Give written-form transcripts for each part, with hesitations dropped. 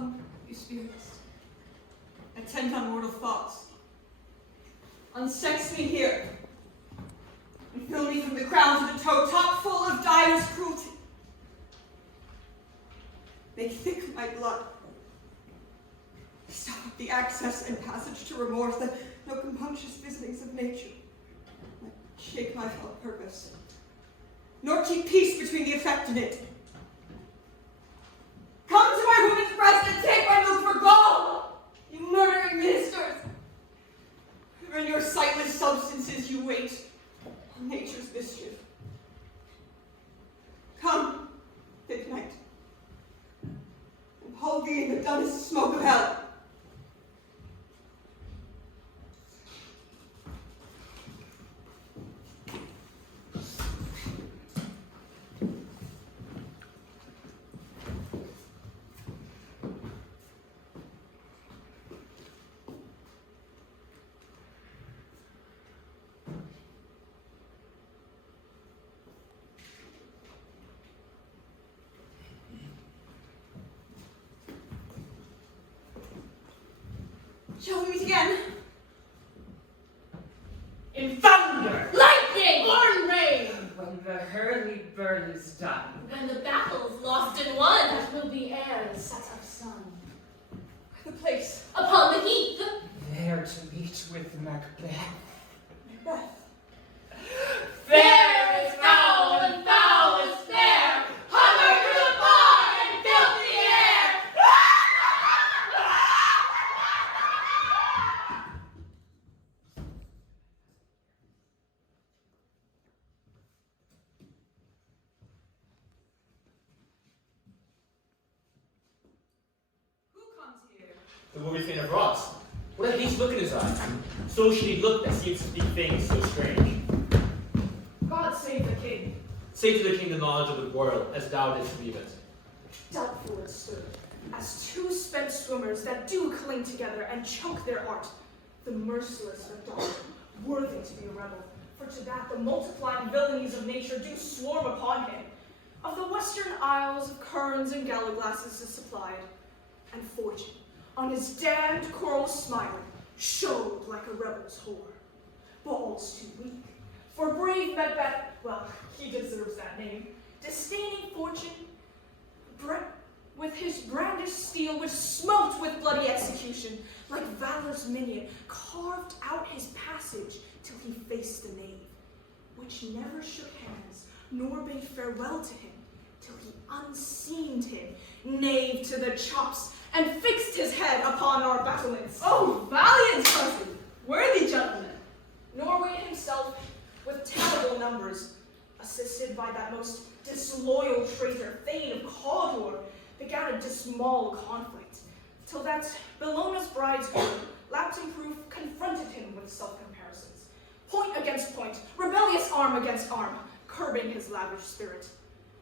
Come, you spirits, attend on mortal thoughts. Unsex me here, and fill me from the crown to the toe, top full of direst cruelty. Make thick my blood. Stop up the access and passage to remorse, that no compunctious visitings of nature might shake my felt purpose, nor keep peace between the effect and it. Come to my woman's breast and take my milk for gold, you murdering ministers. For in your sightless substances you wait on nature's mischief. Come, thick night, and hold thee in the dunnest smoke of hell. Shall we meet again? In thunder! Lightning! Or rain! When the hurly-burly is done. When the battle's lost and won. That will be ere the set of sun. The place. Upon the heath. There to meet with Macbeth. Macbeth. Fair is foul and foul is fair. Hover through the fog and fill the air. Who comes here? The worthy Thane of Ross. What a hasty look in his eye. So should he look that seems to speak things so strange. God save the king. Say to the king the knowledge of the world, as thou didst leave it. Doubtful it stood, as two spent swimmers that do cling together and choke their art. The merciless Macdonald, worthy to be a rebel, for to that the multiplied villainies of nature do swarm upon him. Of the western isles of kerns and gallaglasses is supplied, and fortune, on his damned coral smiling, showed like a rebel's whore. But all's too weak, for brave Macbeth, well, he deserves that name, disdaining fortune, with his brandished steel, which smote with bloody execution, like valor's minion, carved out his passage till he faced the knave, which never shook hands, nor bade farewell to him, till he unseamed him, knave to the chops, and fixed his head upon our battlements. Oh, valiant cousin, worthy gentleman. Norway himself, with terrible numbers, assisted by that most disloyal traitor, Thane of Cawdor, began a dismal conflict, till that Bellona's bridegroom, lapped in proof, confronted him with self-comparisons, point against point, rebellious arm against arm, curbing his lavish spirit.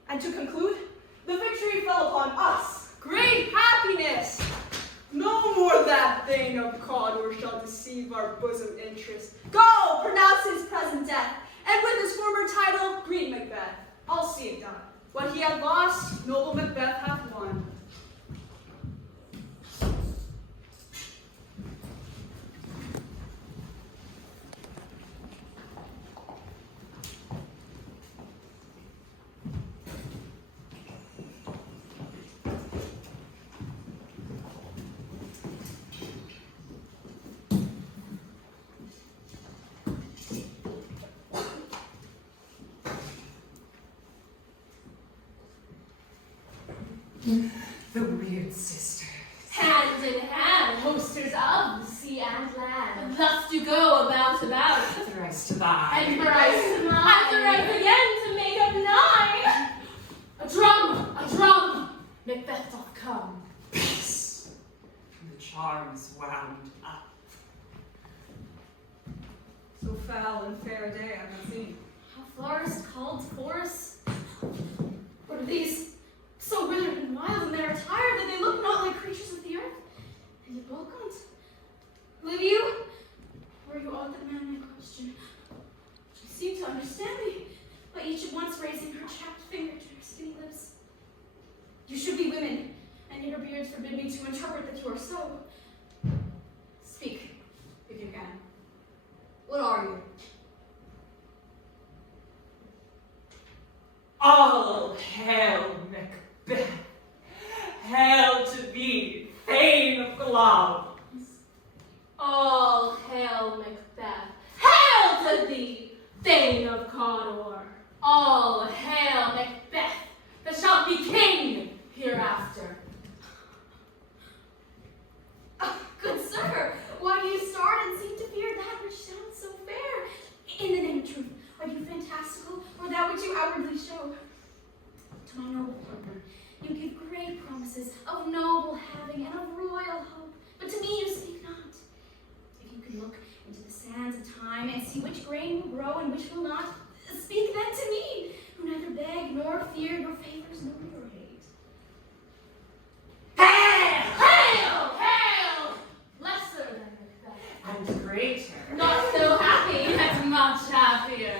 And to conclude, the victory fell upon us. Great happiness! No more that Thane of Cawdor shall deceive our bosom interest. Go, pronounce his present death, and with his former title, greet Macbeth. I'll see it done. What he hath lost, noble Macbeth hath won. The weird sisters. Hand in hand, hosters of the sea and land. And thus do go about. Thrice to thy. And thrice to mine. And thrice again to make up 9. A drum, Macbeth doth come. Peace. And the charms wound up. So foul and fair a day I've not seen. How forest called forest? What are these? So withered and wild in their attire that they look not like creatures of the earth. And yet welcomed. Live you? Or are you aught that man may question? You seem to understand me, by each at once raising her chapped finger to her skinny lips. You should be women, and knit your beards for forbid me to interpret that you are so. Speak, if you can. What are you? All hail Macbeth! Hail to thee, Thane of Glamis! All hail Macbeth. Hail to thee, Thane of Cawdor. All hail Macbeth, that shalt be king hereafter. Good sir, why do you start and seem to fear that which sounds so fair? In the name of truth, are you fantastical, or that which you outwardly show? To my noble partner, you give great promises of noble having and of royal hope, but to me you speak not. If you could look into the sands of time and see which grain will grow and which will not, speak then to me, who neither beg nor fear your favors nor your hate. Hail! Hail! Hail! Lesser than Macbeth. And greater. Not so happy, yet much happier.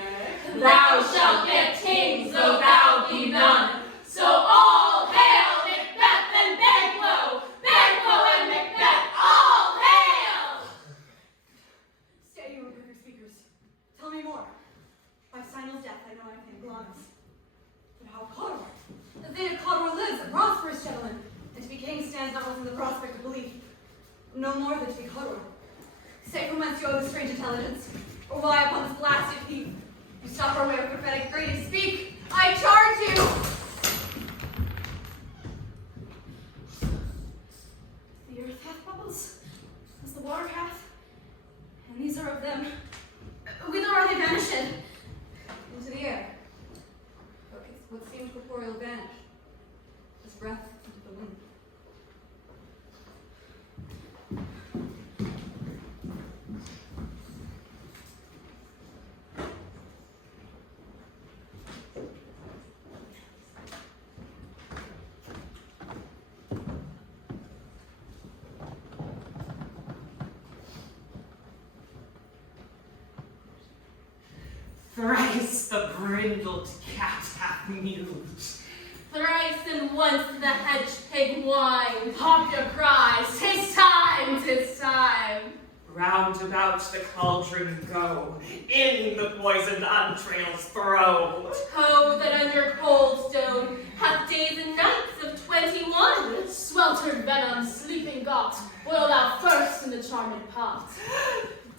Thou shalt get kings, though thou be none. So all hail Macbeth and Banquo! Banquo and Macbeth, all hail! Stay, you quicker speakers. Tell me more. By Sinel's death, I know I'm in Glamis. But how Cawdor? The Thane of Cawdor lives, a prosperous gentleman, and to be king stands not within the prospect of belief. No more than to be Cawdor. Say from whence you owe this strange intelligence, or why upon this blasted heath you stop our way of prophetic greeting. Speak, I charge you! The earth hath bubbles, as the water hath, and these are of them. Whither are they vanished? Into the air. What seemed corporeal vanish, as breath into the wind. Thrice the brindled cat hath mewed. Thrice and once the hedge pig whined. Pop your cries, 'tis time, 'tis time. Round about the cauldron go, in the poisoned entrails throw. Oh, that under cold stone hath days and nights of 21. Sweltered venom, sleeping got, boil thou first in the charmed pot.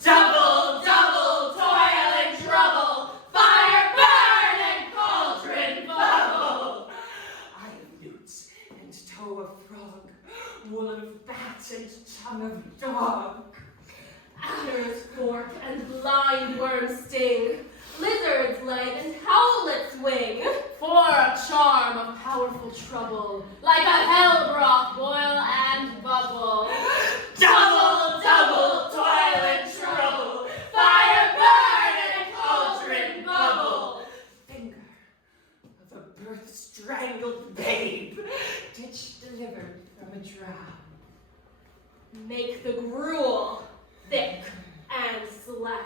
Double, double, toil and trouble, fire burn and cauldron bubble. Eye of newt and toe of frog, wool of bat and tongue of dog. Adder's fork and blind worm's sting, lizard's leg and howlet's wing, for a charm of powerful trouble, like a hell broth boil and bubble. Double, double, toil and trouble, fire burn and cauldron bubble. Finger of a birth-strangled babe, ditch delivered from a drown. Make the gruel thick and slab.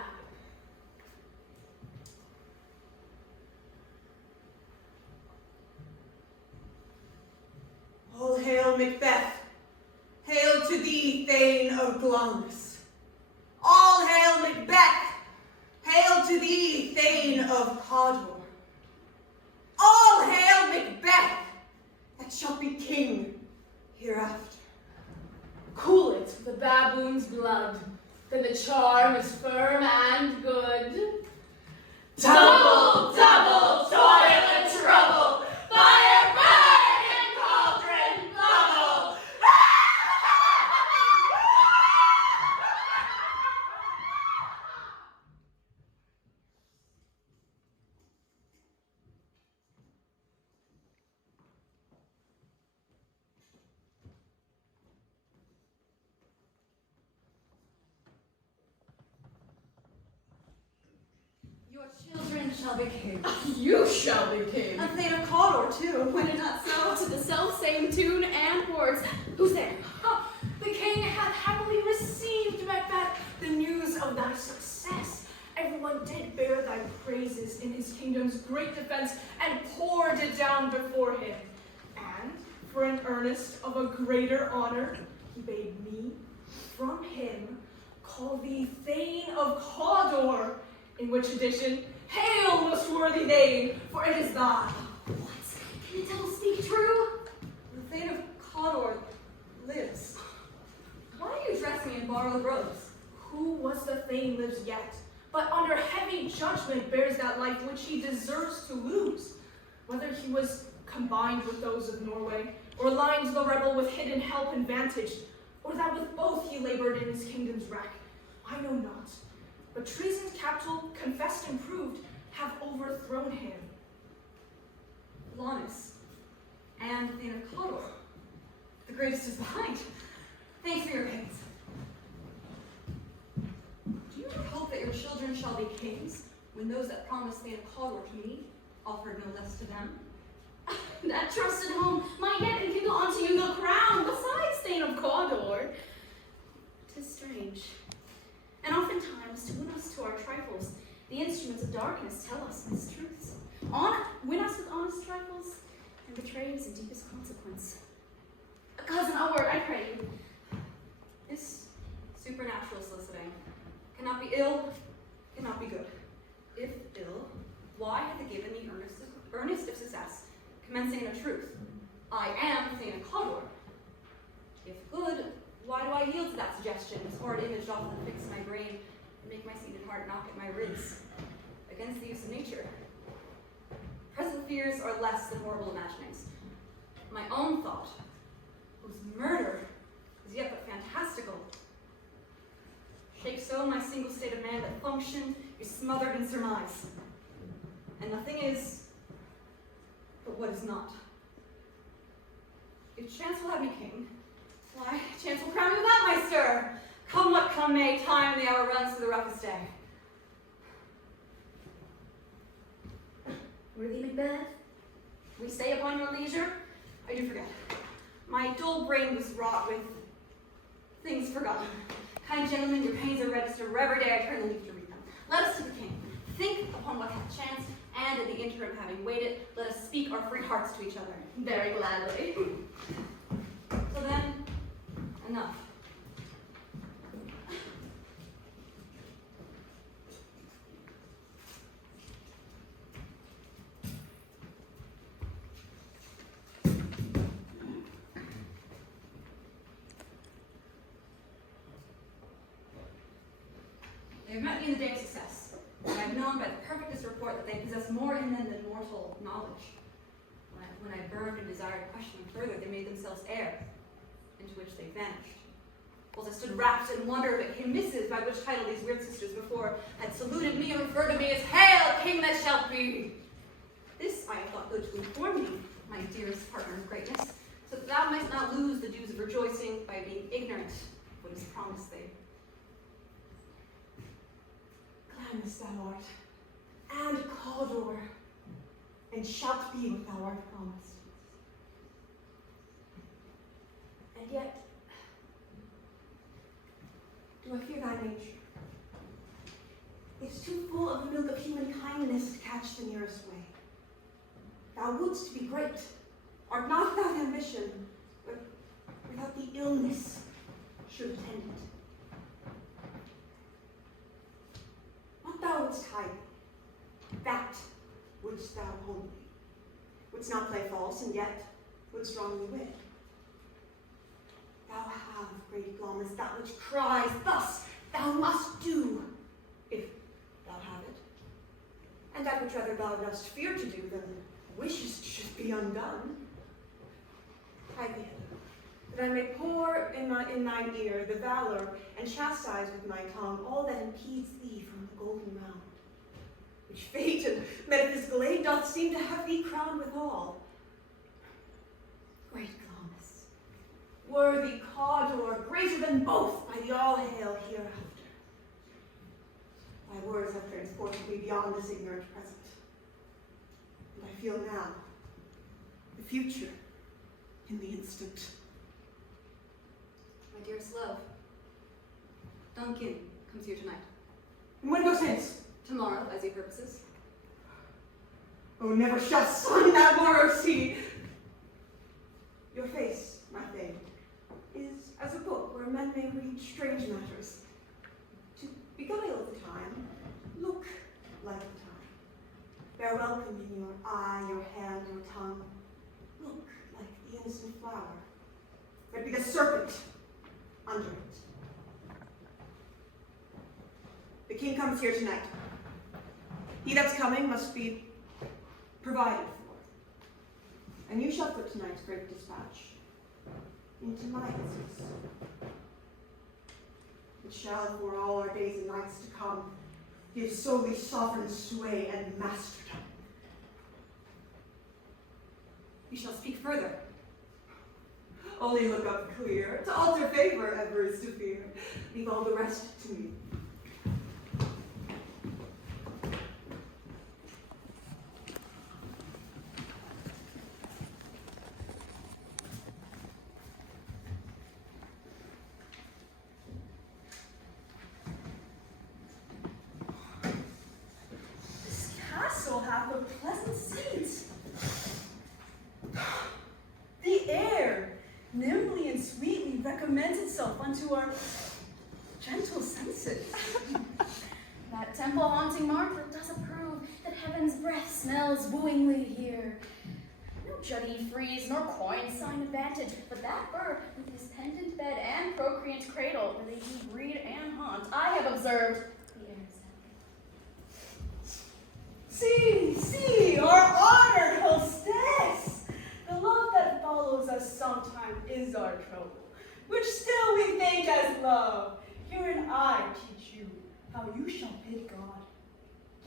All hail Macbeth. Hail to thee, Thane of Glamis. All hail Macbeth. Hail to thee, Thane of Cawdor. All hail Macbeth, that shalt be king hereafter. Cool it with a baboon's blood, then the charm is firm and good. Double, double, toil and trouble, fire burn and cauldron bubble. Your children shall be king. You shall be king. And Thane of Cawdor, too, when it not so. To the self-same tune and words. Who's there? The king hath happily received, Macbeth, the news of thy success. Everyone did bear thy praises in his kingdom's great defense and poured it down before him. And for an earnest of a greater honor, he bade me, from him, call thee Thane of Cawdor, in which addition, hail, most worthy Thane, for it is thine. What? Can the devil speak true? The Thane of Cawdor lives. Why do you dress me in borrowed robes? Who was the Thane lives yet, but under heavy judgment bears that life which he deserves to lose. Whether he was combined with those of Norway, or lined the rebel with hidden help and vantage, or that with both he labored in his kingdom's wreck, I know not. But treason's capital, confessed and proved, have overthrown him. Lannis and Thane of Cawdor. The greatest is behind. Thanks for your pains. Do you hope that your children shall be kings, when those that promised Thane of Cawdor to me offered no less to them? That trusted home might yet enkindle unto you the crown, besides Thane of Cawdor. 'Tis strange. And oftentimes, to win us to our trifles, the instruments of darkness tell us mistruths. Win us with honest trifles, and betray us in deepest consequence. Cousin, a word, I pray you. This supernatural soliciting cannot be ill, cannot be good. If ill, why have they given me earnest of success, commencing in a truth? I am Thane of Cawdor. If good, why do I yield to that suggestion, whose horrid image doth fix my brain, and make my seated heart knock at my ribs, against the use of nature? Present fears are less than horrible imaginings. My own thought, whose murder is yet but fantastical, shakes so my single state of man that function is smothered in surmise. And nothing is but what is not. If chance will have me king, why, chance will crown me with that, my stir. Come what come may, time and the hour runs through the roughest day. Worthy Macbeth, we stay upon your leisure. I do forget. My dull brain was wrought with things forgotten. Kind gentlemen, your pains are registered where every day I turn the leaf to read them. Let us to the king. Think upon what hath chanced, and in the interim having waited, let us speak our free hearts to each other. Very gladly. So then, enough. They have met me in the day of success, and I have known by the perfectest report that they possess more in them than mortal knowledge. When I burned and desired to question them further, they made themselves air, into which they vanished. Whilst I stood rapt in wonder, but came missives by which title these weird sisters before had saluted me and referred to me as "Hail, King that shalt be!" This I have thought good to inform thee, my dearest partner of greatness, so that thou mightst not lose the dues of rejoicing by being ignorant of what is promised thee. Gladness thou art, and Cawdor, and shalt be what thou art promised. And yet, do I fear thy nature? It is too full of the milk of human kindness to catch the nearest way. Thou wouldst be great, art not without ambition, but without the illness should attend it. What thou wouldst hide, that wouldst thou hold me. Wouldst not play false, and yet wouldst wrongly win. Thou have great Glamis, that which cries, thus thou must do, if thou have it. And that which rather thou dost fear to do than wishest should be undone. Hide thee hither, that I may pour in thine ear the valor, and chastise with my tongue all that impedes thee from the golden round, which fate and metaphysical aid doth seem to have thee crowned withal. Great Glamis, worthy Cawdor, greater than both by the all hail hereafter. Thy words have transported me beyond this ignorant present, and I feel now the future in the instant. My dearest love, Duncan comes here tonight. And when goes hence? Tomorrow, as he purposes. Oh, never shall sun that morrow see. Your face, my thane, is as a book where men may read strange matters. To beguile the time, look like the time. Bear welcome in your eye, your hand, your tongue. Look like the innocent flower. There be the serpent under it. The king comes here tonight. He that's coming must be provided for. And you shall put tonight's great dispatch into my business. It shall, for all our days and nights to come, give solely sovereign sway and masterdom. You shall speak further. Only look up clear. To alter favor ever is to fear. Leave all the rest to me. This castle hath a pleasant seat. The air, nimbly and sweetly, recommends itself unto our gentle senses. That temple-haunting Margaret does approve that heaven's breath smells wooingly here. No jutty frieze nor coin sign advantage, but that bird with his pendant bed and procreant cradle, where they do breed and haunt, I have observed the air's See, our honored hostess! The love that follows us sometime is our trouble, which still we think as love. Herein I teach you how you shall bid God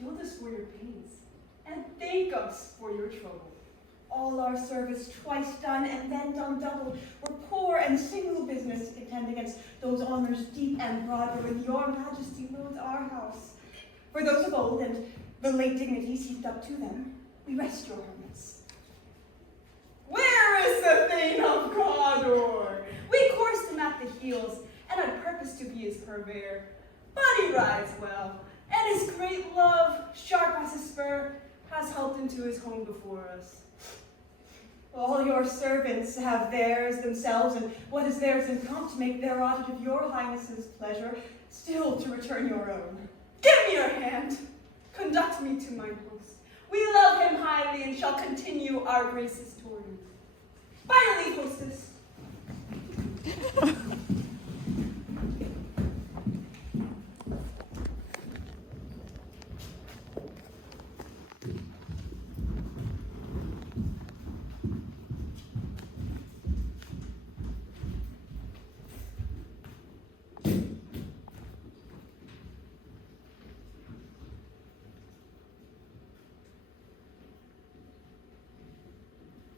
yield us for your pains, and thank us for your trouble. All our service twice done, and then done double, were poor and single business to contend against those honors deep and broad wherewith your majesty loads our house. For those of old, and the late dignities heaped up to them, we rest your hermits. Where is the thane of Cawdor? We coursed him at the heels, and I purpose to be his purveyor. But he rides well, and his great love, sharp as a spur, has helped him to his home before us. All your servants have theirs themselves, and what is theirs in compt to make their audit of your highness's pleasure, still to return your own. Give me your hand. Conduct me to mine host. We love him highly, and shall continue our graces toward him. By your leave, hostess.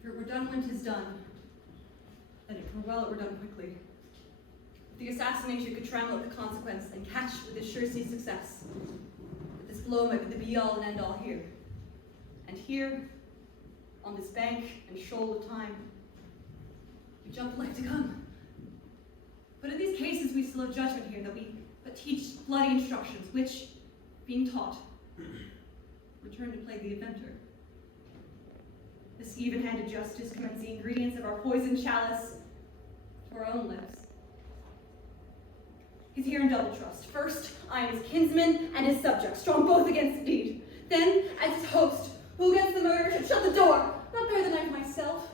If it were done when 'tis done, then it were well it were done quickly. If the assassination could tremble at the consequence and catch with its sure-see success, that this blow might be the be-all and end-all here. And here, on this bank and shoal of time, we jump life to come. But in these cases we still have judgment here, that we but teach bloody instructions, which, being taught, return to plague the inventor. This even-handed justice commends the ingredients of our poisoned chalice to our own lips. He's here in double trust. First, I am his kinsman and his subject, strong both against the deed. Then, as his host, who against the murder should shut the door, not bear the knife myself.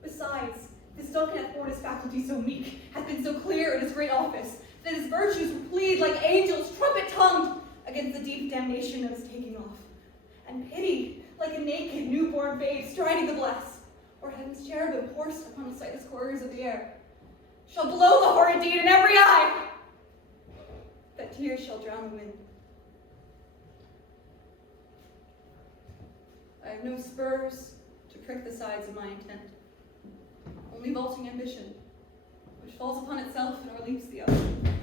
Besides, this Duncan hath borne his faculty so meek, hath been so clear in his great office, that his virtues will plead like angels trumpet-tongued against the deep damnation of his taking off. And pity, like a naked newborn babe striding the blast, or heaven's cherubim horsed upon the sightless corridors of the air, shall blow the horrid deed in every eye, that tears shall drown the wind. I have no spurs to prick the sides of my intent, only vaulting ambition, which falls upon itself and o'erleaps the other.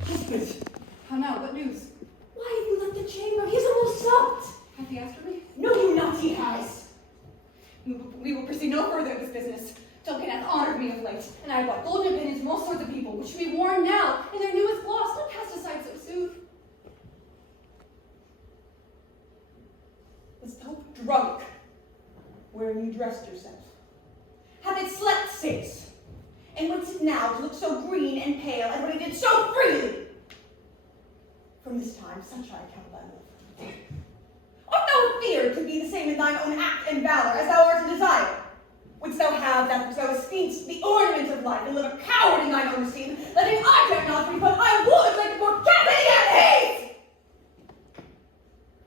Husband, how now, what news? Why have you left the chamber? He's almost stopped. Hath he asked for me? No, you not, he has. We will proceed no further in this business. Duncan hath honored me of late, and I have bought golden opinions from all sorts of people, which should be worn now in their newest gloss, not cast aside so soon. Was Pope drunk wherein you dressed yourself? Hath it slept since? And what's it now to look so green and pale, and what it did so freely? From this time, such I count thy love. Art thou feared to be the same in thine own act and valor as thou art in desire? Wouldst thou have that which thou esteemest the ornament of life, and live a coward in thine own esteem, that if I dare not be put, I would, like the poor captain and hate!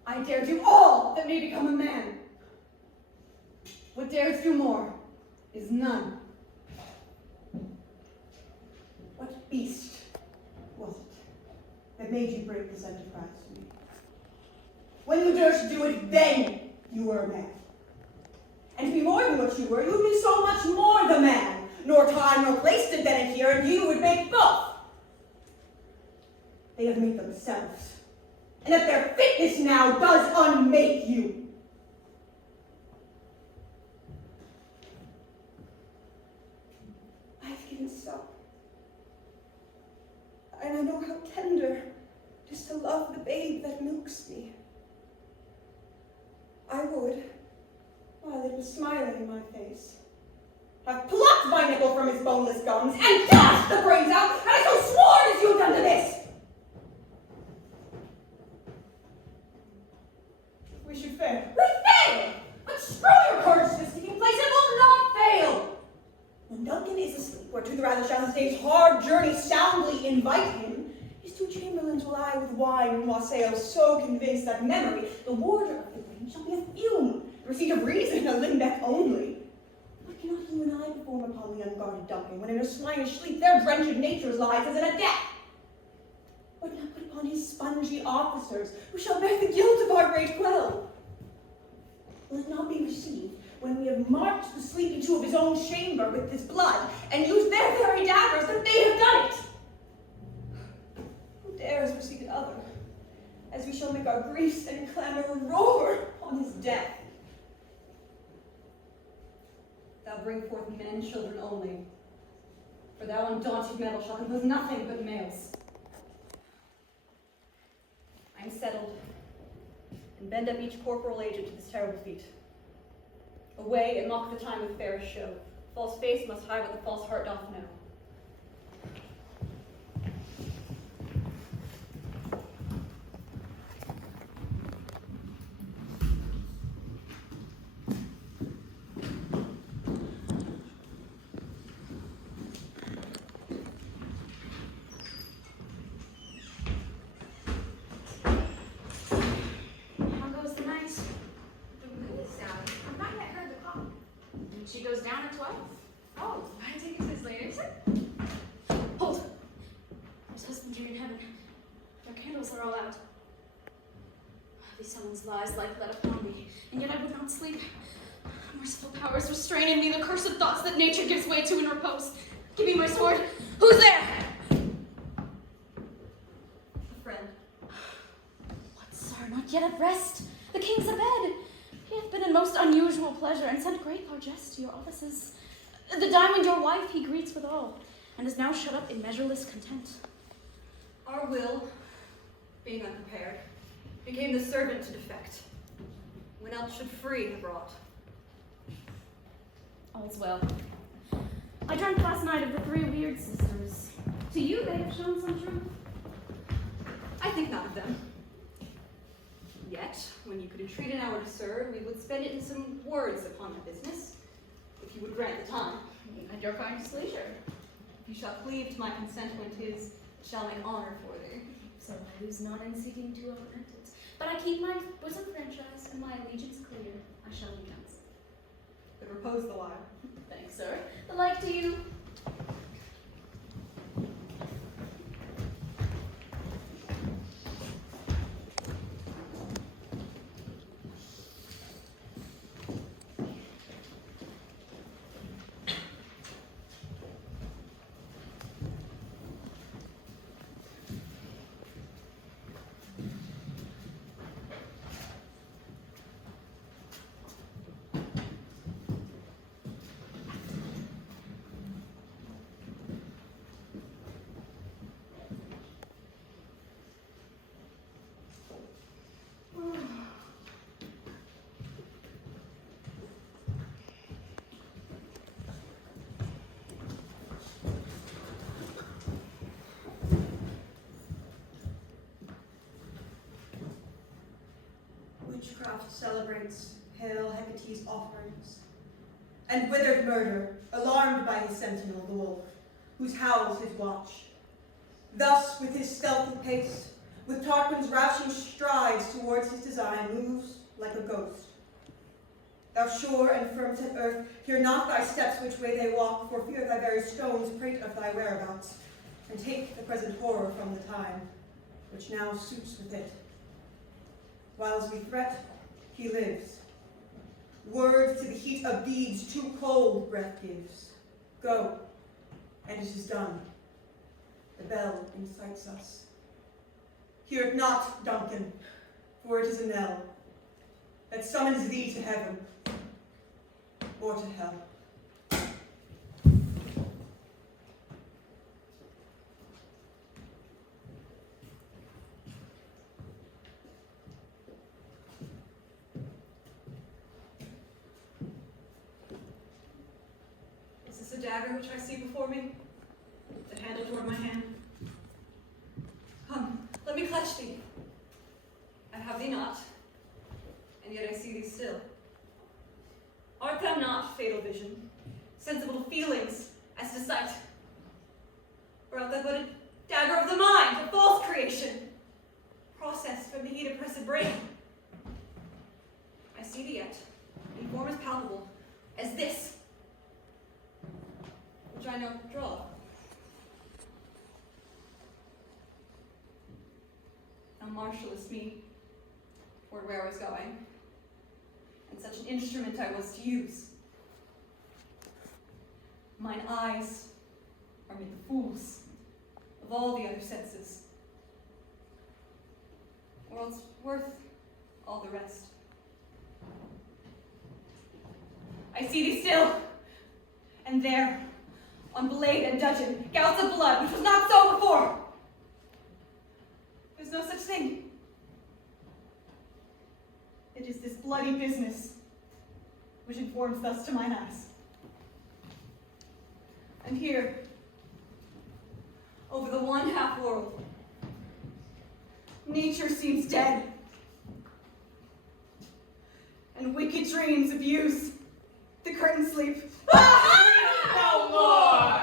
I dare do all that may become a man. What dares do more is none. What beast was it that made you break this enterprise to me? When you durst do it, then you were a man. And to be more than what you were, you would be so much more the man. Nor time nor place did then adhere, and you would make both. They have made themselves, and that their fitness now does unmake you. I have given so, and I know how tender it is to love the babe that milks me. I would, while it was smiling in my face, have plucked my nipple from his boneless gums and dashed the brains out, and I so sworn as you have done to this. We should fail. We fail! But screw your courage to this taking place, it will not fail. When Duncan is asleep, where to the rather shall his day's hard journey soundly invite him, his two chamberlains will lie with wine and wassail, so convinced that memory, the warder of the brain, shall be a fume, the receipt of reason a limbeck only. What cannot you and I perform upon the unguarded Duncan, when in a swinish sleep their drenched natures lies as in a death? What not put upon his spongy officers, who shall bear the guilt of our great quell? Will it not be received, when we have marked the sleepy to of his own chamber with this blood, and used their very daggers, that they have done it? Who dares receive it other, as we shall make our griefs and clamor roar on his death? Thou bring forth men, children only, for thou undaunted metal shall compose nothing but males. I am settled, and bend up each corporal agent to this terrible feat. Away and mock the time with fairest show. False face must hide what the false heart doth know. How goes the night? The moon is down. I've not yet heard the clock. And she goes down at 12. Oh, I take it to his later, is it? Hold. There's husbandry in heaven. Their candles are all out. These someone's lies like let upon me, and yet I would not sleep. Merciful powers restrain in me the cursed thoughts that nature gives way to in repose. Give me my sword. Who's there? A friend. What, sir, not yet at rest? The king's abed. He hath been in most unusual pleasure, and sent great largesse to your offices. The diamond your wife he greets withal, and is now shut up in measureless content. Our will, being unprepared, became the servant to defect, when else should free have wrought. All's well. I dreamt last night of the three weird sisters. To you they have shown some truth. I think not of them. Yet, when you could entreat an hour to serve, we would spend it in some words upon the business, if you would grant the time. At your kindest leisure. If you shall cleave to my consent when 'tis shall make honor for thee. So I lose not in seeking to repent it. But I keep my bosom franchise and my allegiance clear. I shall be yours. But repose the while. Thanks, sir. The like to you. craft celebrates pale Hecate's offerings, and withered murder, alarmed by his sentinel, the wolf, whose howls his watch. Thus, with his stealthy pace, with Tarquin's roushing strides towards his design, moves like a ghost. Thou sure and firm-set earth, hear not thy steps which way they walk, for fear thy very stones prate of thy whereabouts, and take the present horror from the time, which now suits with it. Whiles we threat, he lives. Words to the heat of deeds too cold breath gives. Go, and it is done. The bell incites us. Hear it not, Duncan, for it is a knell that summons thee to heaven or to hell. Is this a dagger which I see before me? The handle toward my hand. Come, let me clutch thee. I have thee not, and yet I see thee still. Art thou not, fatal vision, sensible to feelings as to sight? Or art thou but a dagger of the mind, a false creation, processed from the heat oppressed brain? I see thee yet, in form as palpable as this, which I now draw. Thou marshallest me toward where I was going, and such an instrument I was to use. Mine eyes are made the fools of all the other senses, or else worth all the rest. I see thee still, and there, on blade and dudgeon, gouts of blood, which was not so before. There's no such thing. It is this bloody business which informs thus to mine eyes. And here, over the one half world, nature seems dead, and wicked dreams abuse the curtain sleep. No more!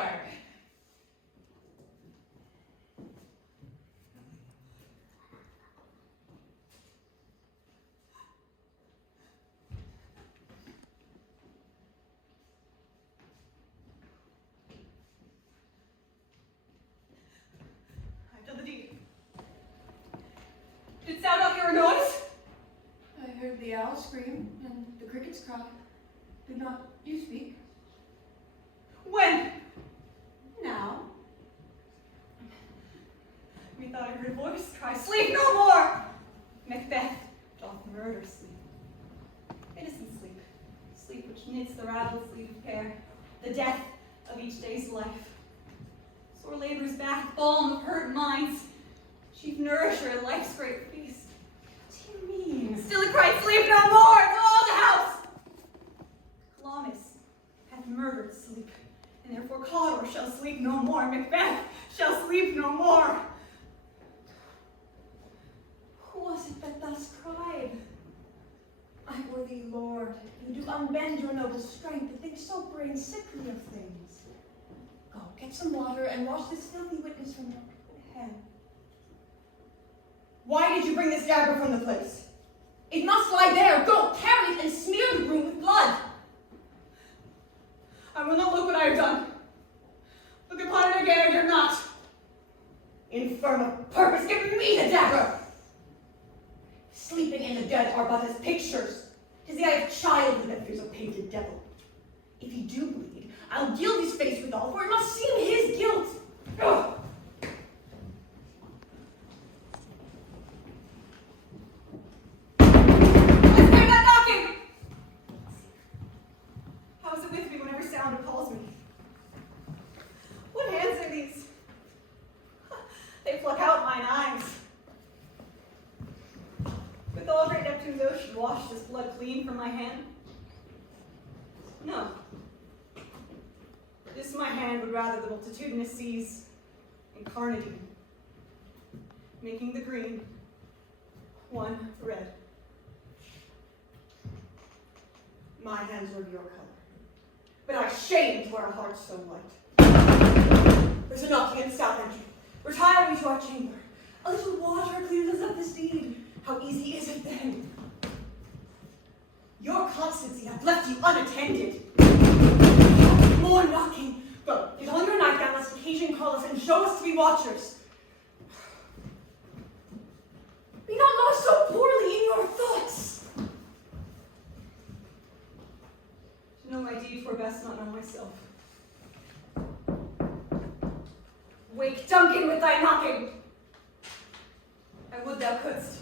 I've done the deed. Didst thou not hear a noise? I heard the owl scream and the crickets cry. Did not you speak? When? Now. Methought I heard a voice cry, "Sleep no more!" Macbeth doth murder sleep. Innocent sleep. Sleep which knits the raveled sleep of care, the death of each day's life. Sore labor's bath, balm of hurt minds, chief nourisher at life's great feast. What do you mean? Still it cried, "Sleep no more!" to all the house! Calamus hath murdered sleep, and therefore Cawdor shall sleep no more. Macbeth shall sleep no more. Who was it that thus cried? I worthy lord, you do unbend your noble strength to think so brain sickly of things. Go, get some water and wash this filthy witness from your head. Why did you bring this dagger from the place? It must lie there. Go, carry it and smear the room with blood. I will not look what I have done. Look upon it again, I dare not. Infirm of purpose, give me the dagger. Sleeping and the dead are but as pictures. 'Tis the eye of childhood that fears a painted devil. If he do bleed, I'll gild his face withal, for it must seem his guilt. Ugh. Hear that knocking! How is it with me whenever sound appalls me? What hands are these? They pluck out mine eyes. With all great Neptune's ocean wash this blood clean from my hand? No. This my hand would rather the multitudinous seas incarnadine, making the green one red. My hands were of your color, but I shame to wear a heart so white. There's a knocking at the south entry. Retire we to our chamber. A little water clears us of this deed. How easy is it then? Your constancy hath left you unattended. More knocking. Go, get on your nightgown lest occasion call us and show us to be watchers. Be not lost so poorly in your thoughts. To know my deed, were best not know myself. Wake Duncan with thy knocking. I would thou couldst.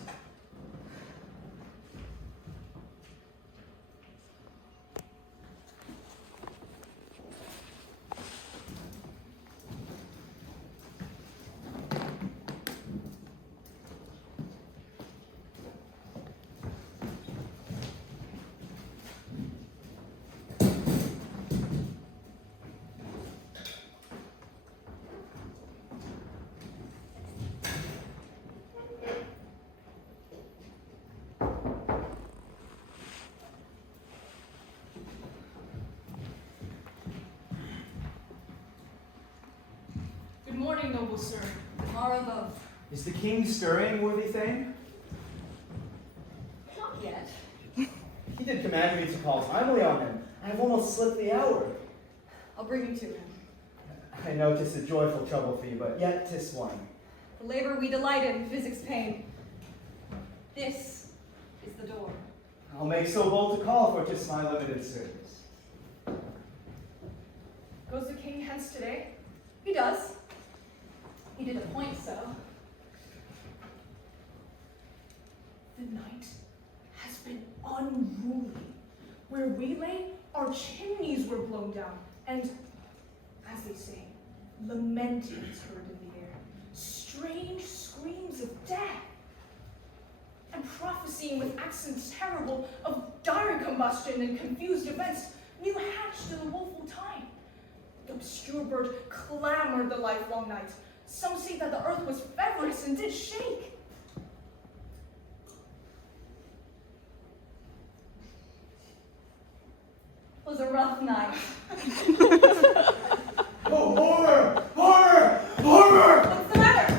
Good morning, noble sir. Tomorrow love. Is the king stirring, worthy Thane? Not yet. He did command me to call timely on him. I have almost slipped the hour. I'll bring you to him. I know 'tis a joyful trouble for you, but yet 'tis one. The labor we delight in, physics pain. This is the door. I'll make so bold to call, for 'tis my limited service. Goes the king hence today? He does. He did appoint so. The night has been unruly. Where we lay, our chimneys were blown down, and, as they say, lamentings heard in the air, strange screams of death, and prophesying with accents terrible of dire combustion and confused events, new hatched in the woeful time. The obscure bird clamored the lifelong night. Some say that the earth was feverous and did shake. It was a rough night. Oh, horror! Horror! Horror! What's the matter?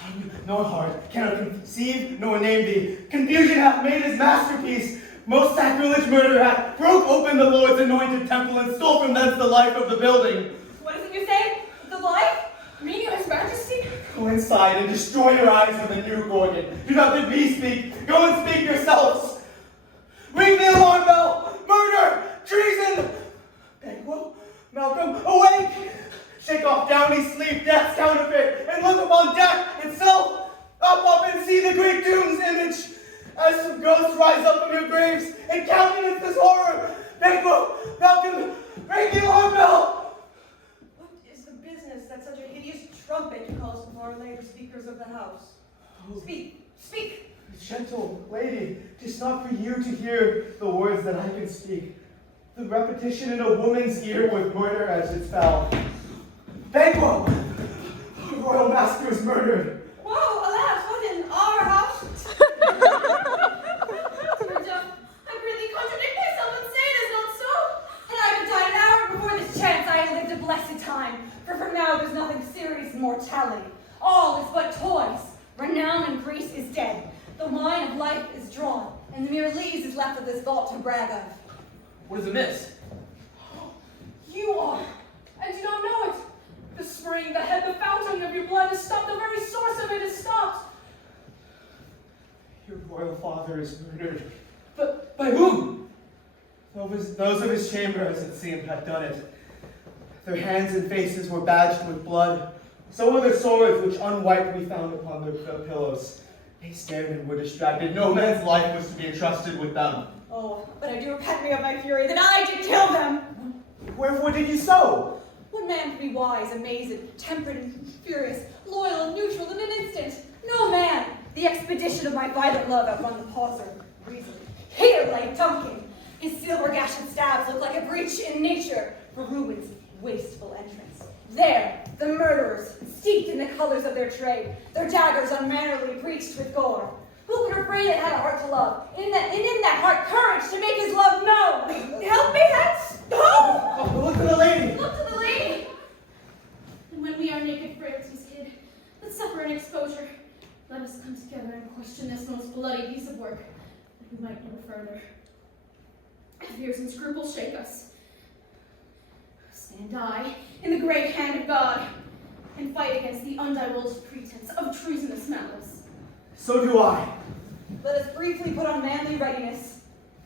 Tongue nor heart cannot conceive nor name thee. Confusion hath made his masterpiece. Most sacrilege murder hath broke open the Lord's anointed temple and stole from thence the life of the building. What is it you say? The life? Mean you, His Majesty? Go inside and destroy your eyes with a new Gorgon. Do not bid me speak. Go and speak yourselves. Ring the alarm bell. Murder! Treason! Banquo, Malcolm, awake! Shake off downy sleep, death's counterfeit, and look upon death itself. Up and see the great doom's image. As some ghosts rise up from your graves and countenance this horror. Banquo, Malcolm, ring the alarm bell. What is the business that such a hideous trumpet calls from our later speakers of the house? Speak, speak! Gentle lady, 'tis not for you to hear the words that I can speak. The repetition in a woman's ear with murder as it fell. Banquo! Our royal master is murdered. Whoa, alas, what in our house? I really contradict myself and say it is not so. Had I been died an hour before this chance, I had lived a blessed time. For from now there's nothing serious in mortality. All is but toys. Renown and grace is dead. The wine of life is drawn, and the mere lees is left of this vault to brag of. What is amiss? You are, and do not know it. The spring that had the fountain of your blood is stopped. The very source of it is stopped. Your royal father is murdered. But by whom? Those of his chamber, as it seemed, had done it. Their hands and faces were badged with blood. So were their swords, which unwiped we found upon their pillows. They stared and were distracted. No man's life was to be entrusted with them. Oh, but I do repent me of my fury that I did kill them. Wherefore did you so? What man could be wise, amazed, temperate, and furious, loyal and neutral in an instant? No man! The expedition of my violent love outrun the pauser reason. Here lay Duncan. His silver gashed stabs look like a breach in nature for ruin's wasteful entrance. There, the murderers, steeped in the colors of their trade, their daggers unmannerly breached with gore. Who could refrain it had a heart to love? And in that heart, courage to make his love known. Help me, Hans! Oh! Oh, look to the lady! Look to the lady! And when we are naked frailties hid, that suffer an exposure, let us come together and question this most bloody piece of work, that we might know further. Fears and scruples shake us. Stand I in the great hand of God, and fight against the undivulged pretense of treasonous malice. So do I. Let us briefly put on manly readiness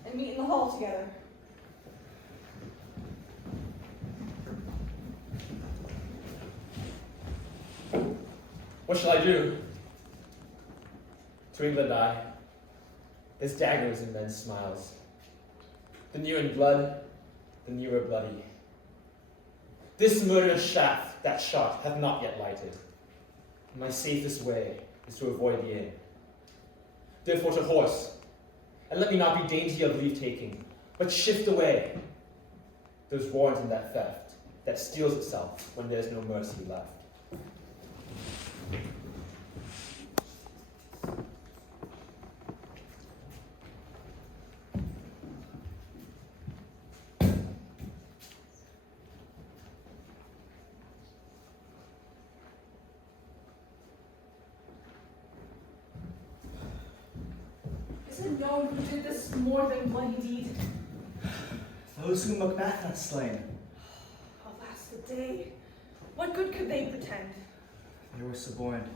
and meet in the hall together. What shall I do? To England I. There's daggers in men's smiles. The new in blood, the newer bloody. This murderous shaft, that shot, hath not yet lighted. My safest way is to avoid the inn. Therefore to horse, and let me not be dainty of leave-taking, but shift away. There's warrant in that theft, that steals itself when there's no mercy left. Is it known who did this more than bloody deed? Those whom Macbeth hath slain. Alas the day. What good could they pretend? They were suborned.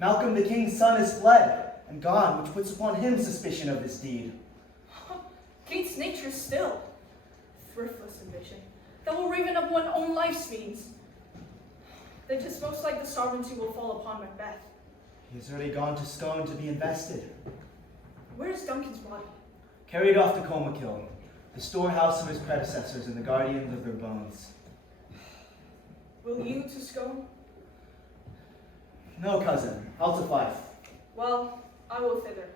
Malcolm the king's son is fled, and gone, which puts upon him suspicion of this deed. Gainst nature still. Thriftless ambition, that will raven of one's own life's means. Then 'tis most like the sovereignty will fall upon Macbeth. He is already gone to Scone to be invested. Where is Duncan's body? Carried off to Colmakill, the storehouse of his predecessors and the guardian of their bones. Will you to Scone? No, cousin, I'll to Fife. Well, I will thither.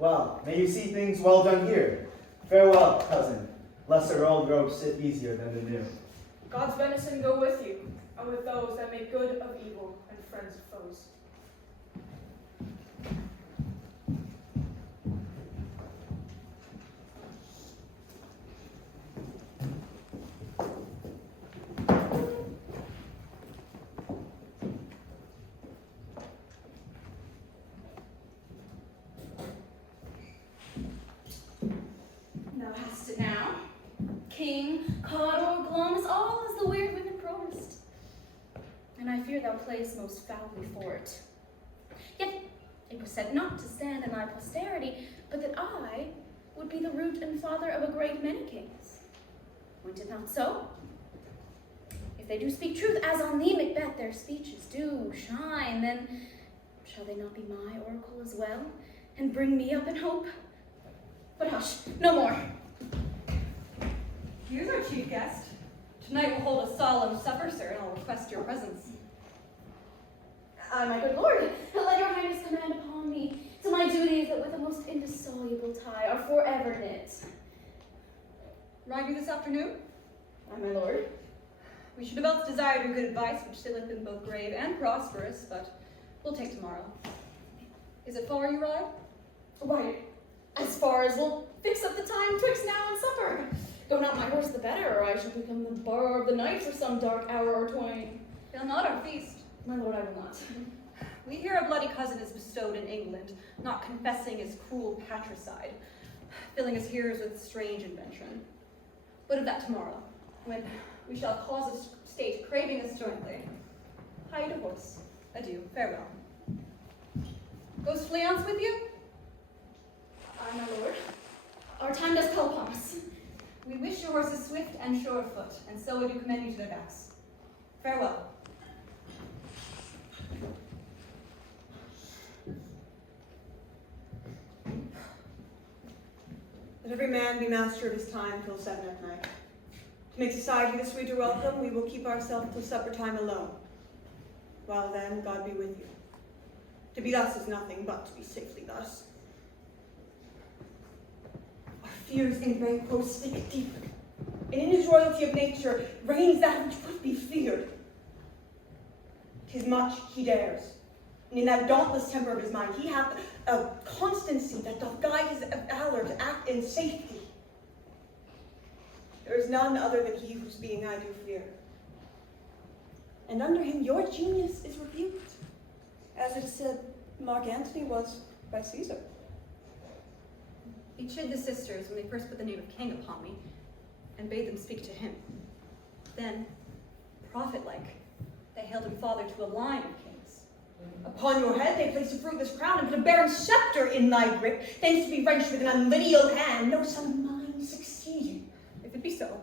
Well, may you see things well done here. Farewell, cousin. Lesser old robes sit easier than the new. God's benison go with you, and with those that make good of evil and friends of foes. Thou hast it now. King, Cawdor, Glum, all as the weird women promised. And I fear thou playest most foully for it. Yet it was said not to stand in thy posterity, but that I would be the root and father of a great many kings. Went it not so? If they do speak truth, as on thee, Macbeth, their speeches do shine, then shall they not be my oracle as well, and bring me up in hope? But hush, no more. Here's our chief guest. Tonight we'll hold a solemn supper, sir, and I'll request your presence. My good lord, let your highness command upon me to my duties that with a most indissoluble tie are forever knit. Ride you this afternoon? My lord. We should have else desired your good advice, which silleth in both grave and prosperous, but we'll take tomorrow. Is it far you ride? Why, as far as we'll fix up the time twixt now and supper. Go not my horse the better, or I shall become the borrower of the night for some dark hour or twain. Fail not our feast. My lord, I will not. We hear a bloody cousin is bestowed in England, not confessing his cruel patricide, filling his hearers with strange invention. But of that tomorrow, when we shall cause a state craving us jointly. Hide a horse. Adieu. Farewell. Goes Fleance with you? Aye, my lord. Our time does call upon us. We wish your horses swift and sure of foot, and so we do commend you to their backs. Farewell. Let every man be master of his time till 7 at night. To make society the sweeter welcome, we will keep ourselves till supper time alone. While then, God be with you. To be thus is nothing but to be safely thus. Our fears in Banquo stick deep, and in his royalty of nature reigns that which would be feared. 'Tis much he dares, and in that dauntless temper of his mind, he hath a constancy that doth guide his valor to act in safety. There is none other than he whose being I do fear. And under him your genius is rebuked, as it is said Mark Antony was by Caesar. He chid the sisters when they first put the name of king upon me, and bade them speak to him. Then, prophet-like, they hailed him father to a line of kings. Upon your head they placed a fruitless crown and put a barren scepter in thy grip, thence to be wrenched with an unlineal hand. No son of mine succeeded. If it be so,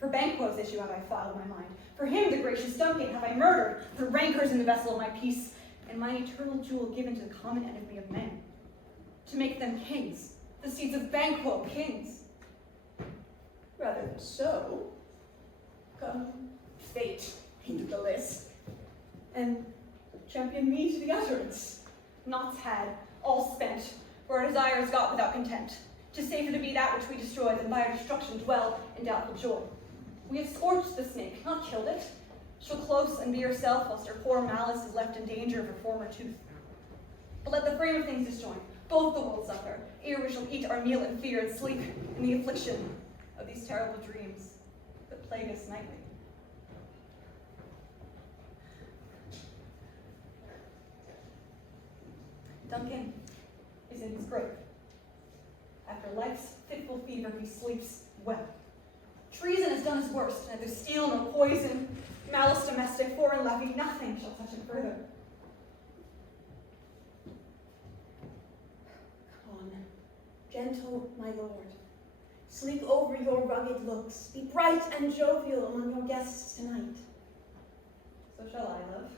for Banquo's issue have I filed my mind. For him, the gracious Duncan, have I murdered, for rancors in the vessel of my peace, and mine eternal jewel given to the common enemy of men, to make them kings, the seeds of Banquo kings. Rather than so, come fate into the list, and champion me to the utterance. Naught had, all spent, for our desire is got without content. 'Tis safer to be that which we destroy than by our destruction dwell in doubtful joy. We have scorched the snake, not killed it. She'll close and be herself, whilst her poor malice is left in danger of her former tooth. But let the frame of things disjoin, both the worlds suffer, ere we shall eat our meal in fear and sleep in the affliction of these terrible dreams that plague us nightly. Duncan is in his grave. After life's fitful fever, he sleeps well. Treason has done his worst, neither steel nor poison, malice domestic, foreign levy, nothing shall touch him further. Come on, gentle my lord, sleep over your rugged looks, be bright and jovial among your guests tonight. So shall I, love.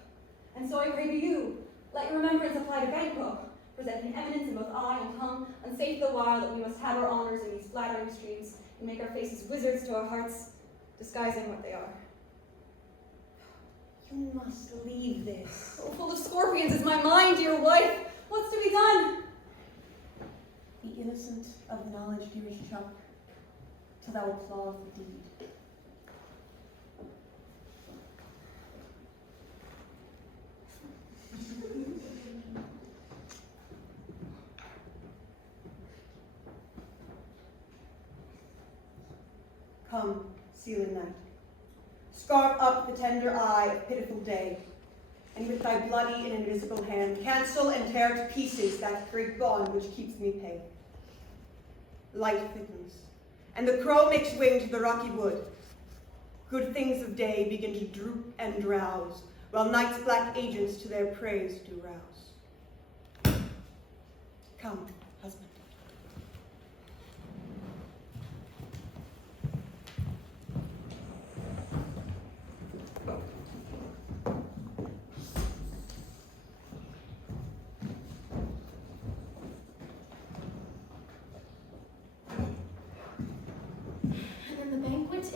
And so I pray to you, let your remembrance apply to Banquo, presenting eminence in both eye and tongue, unsafe the while that we must have our honors in these flattering streams, and make our faces wizards to our hearts, disguising what they are. You must leave this. So full of scorpions is my mind, dear wife. What's to be done? Be innocent of the knowledge, dearest Chuck, till thou applaud the deed. Come, sealing night, scarp up the tender eye of pitiful day, and with thy bloody and invisible hand cancel and tear to pieces that great bond which keeps me pale. Light thickens, and the crow makes wing to the rocky wood. Good things of day begin to droop and drowse, while night's black agents to their praise do rouse. Come, husband.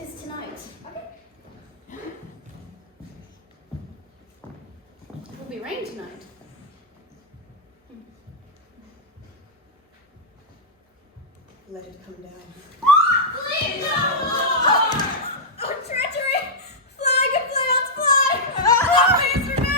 Is tonight. Okay. It will be rain tonight. Let it come down. Please, no more! Oh, treachery! Fly, good fly, fly! Please, revenge!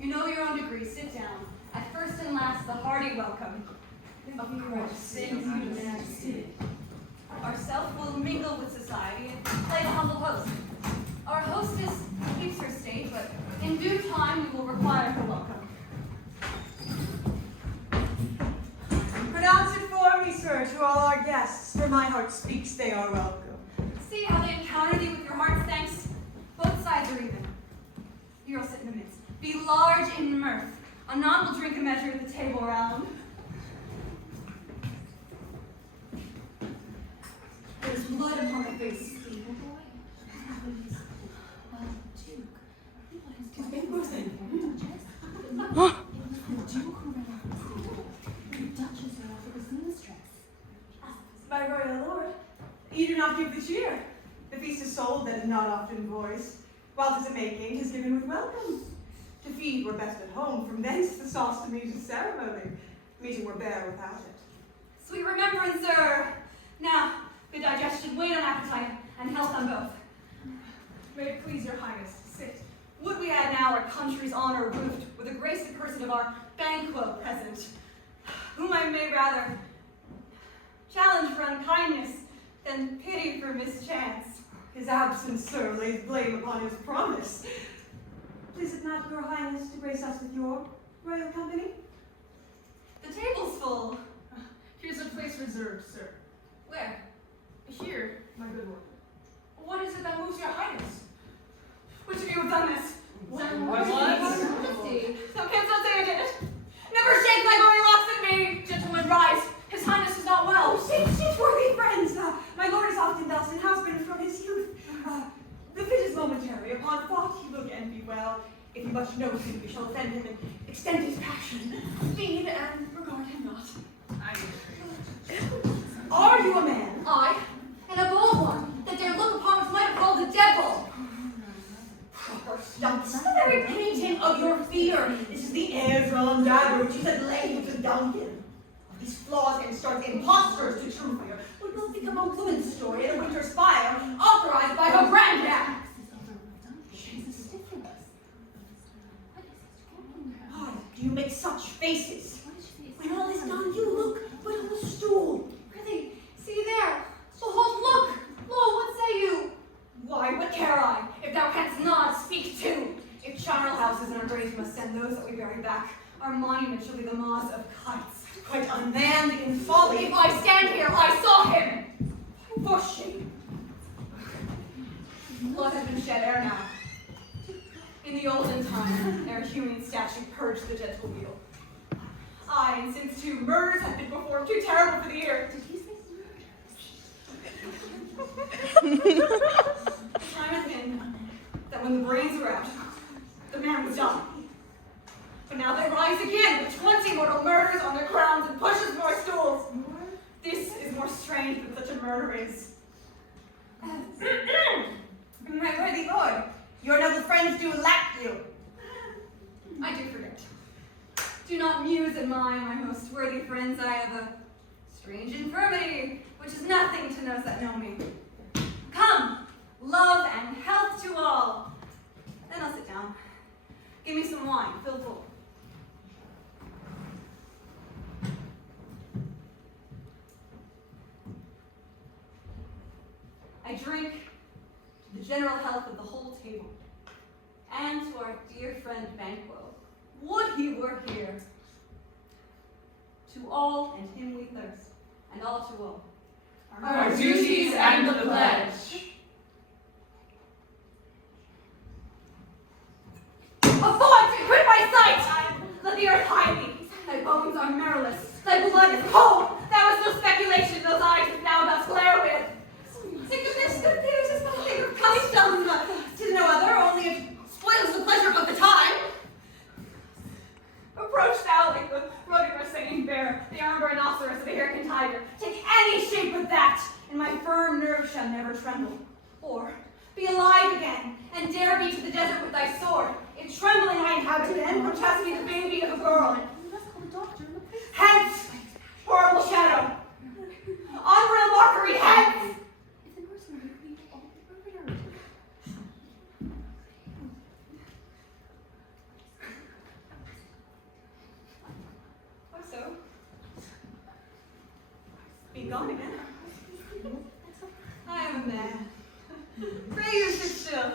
You know your own degree, sit down. At first and last, the hearty welcome. Of course, sins you majesty. Ourself will mingle with society and play the humble host. Our hostess keeps her state, but in due time we will require her welcome. to all our guests, for my heart speaks they are welcome. See how they encounter thee with your heart's thanks? Both sides are even. Here I'll sit in the midst. Be large in mirth. Anon will drink a measure at the table round. There's blood upon my face. My royal lord, you do not give the cheer. The feast is sold that is not often voiced, while 'tis a making is given with welcome. To feed were best at home, from thence the sauce to meat is ceremony. Meeting were bare without it. Sweet remembrance, sir. Now, good digestion, wait on appetite, and health on both. May it please your highness, sit. Would we had now our country's honor roofed with the graced person of our Banquo present, whom I may rather challenge for unkindness than pity for mischance. His absence, sir, lays blame upon his promise. Please it not your highness to grace us with your royal company? The table's full. Here's a place reserved, sir. Where? Here, my good lord. What is it that moves your highness? Which of you have done this? What? So canst thou say I did it? Never shake my gory locks at me! Gentlemen, rise! His highness is not well. Sit, worthy friends. My lord is often thus, and has been from his youth. The fit is momentary. Upon thought he will again be well. If he much knows him, we shall offend him and extend his passion. Feed and regard him not. Are you a man? I, and a bold one, that dare look upon what might have called the devil. Proper stuff. This is the very painting of your fear. This is the Ezra dagger which you said lay to Duncan. These flaws and starts impostors to true fear would both become a woman's story and a winter's fire, authorized by her granddad. Why do you make such faces? When all is done, you look but on a stool. Prithee, see there. Behold, look. Lo, what say you? Why, what care I, if thou canst not speak too? If charnel houses and our graves must send those that we bury back, our monument shall be the moss of kites. Quite unmanned in folly. If I stand here, I saw him. For shame. Blood has been shed ere now. In the olden time, ere human statue purged the gentle wheel. Aye, and since too murders have been performed, too terrible for the ear. Did he say murders? The time has been that when the brains were out, the man was done. But now they rise again with 20 mortal murders on their crowns and pushes more stools. This is more strange than such a murder is. My worthy lord, your noble friends do lack you. I do forget. Do not muse in my most worthy friends. I have a strange infirmity, which is nothing to those that know me. Come, love and health to all. Then I'll sit down. Give me some wine, fill full. I drink to the general health of the whole table, and to our dear friend Banquo. Would he were here. To all and him we thirst, and all to all. Our duties and the pledge. Avoid to quit my sight! Let the earth hide thee. Thy bones are marrowless, thy blood is cold. There was no speculation in those eyes that thou dost glare with. Think of this, good there's this nothing of custom. 'Tis no other, only it spoils the pleasure of the time. Approach thou like the rugged Messenian bear, the armed rhinoceros, or the Hyrcan tiger. Take any shape but that, and my firm nerves shall never tremble. Or be alive again, and dare me to the desert with thy sword. If trembling I inhabit it, and protest me the baby of a girl. Hence, horrible shadow! Unreal mockery, hence! What so? Be gone again. I am a man. Pray you sit still.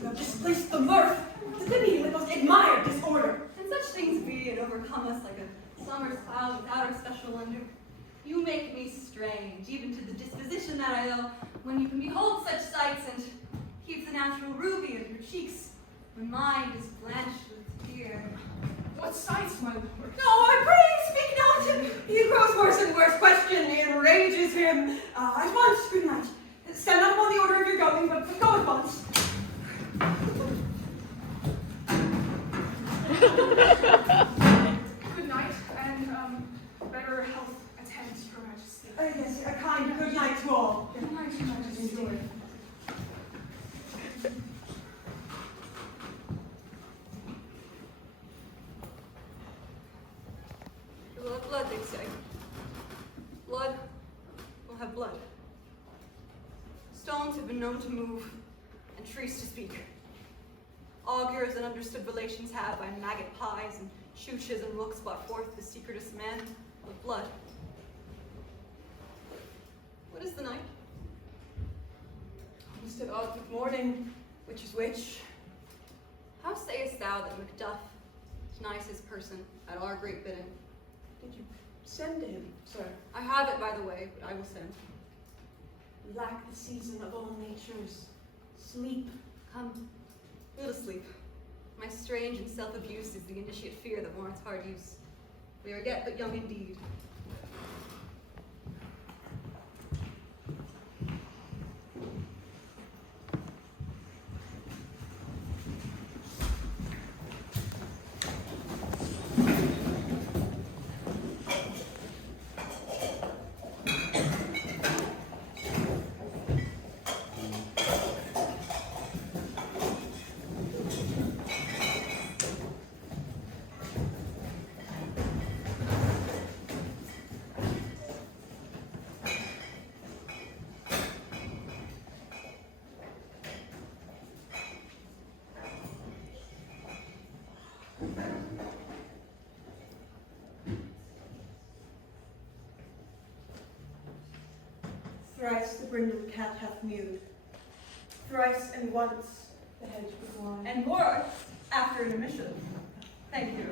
You have displaced the mirth, the dignity we most admire disorder. And such things be, and overcome us like a summer's cloud without our special wonder. You make me strange, even to the disposition that I owe, when you can behold such sights and keep the natural ruby of your cheeks, when mind is blanched with fear. What sights, my lord? No, I pray you speak not. He grows worse and worse. Question enrages him. At once, good night. Stand up on the order of your going, but go at once. Good night, and better health attend your majesty. Yes, a kind good night to all. Good night, your majesty. We'll have blood, they say. Blood will have blood. Stones have been known to move, and trees to speak. Augurs and understood relations have by maggot pies and chouches and looks brought forth the secretest man of blood. What is the night? Almost at odds with morning, which is which. How sayest thou that Macduff denies his person at our great bidding? Did you send to him, sir? I have it, by the way, but I will send. Lack the season of all natures. Sleep. Come, go to sleep. My strange and self-abuse is the initiate fear that warrants hard use. We are yet but young indeed. Thrice the brindled cat hath mewed. Thrice and once the hedge was won. And more after intermission. Thank you.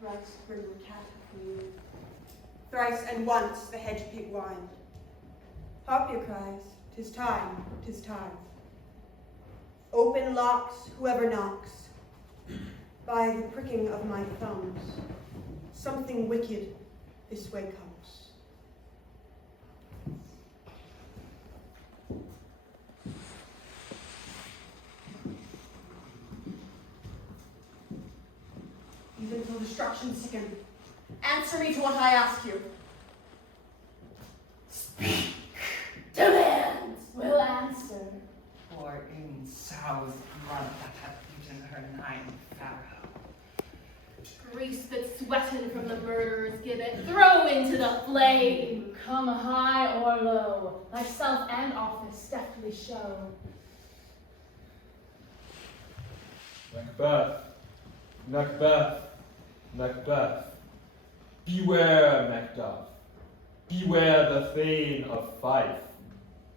Thrice the brindled cat hath mewed. Thrice and once the hedge pig whined. Harp your cries, 'tis time, 'tis time. Open locks, whoever knocks. By the pricking of my thumbs, something wicked this way comes. Even till destruction sicken. Answer me to what I ask you. Demands will answer. For in Sow's blood that hath eaten her 9 Pharaoh. Grease that's sweated from the murderer's gibbet, throw into the flame. Come high or low, thyself and office deftly show. Macbeth, Macbeth, Macbeth. Beware, Macduff. Beware the Thane of Fife.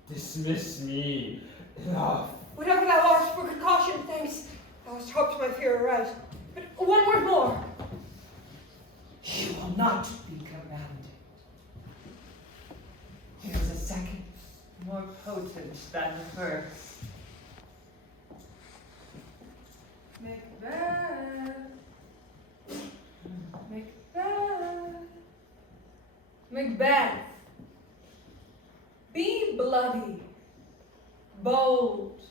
Dismiss me. Enough. Whatever thou art, for precaution, thanks. Thou hast hoped my fear aright. But one word more. She will not be commanded. There is a second, more potent than the first. Macbeth. Macbeth. Macbeth. Be bloody, bold,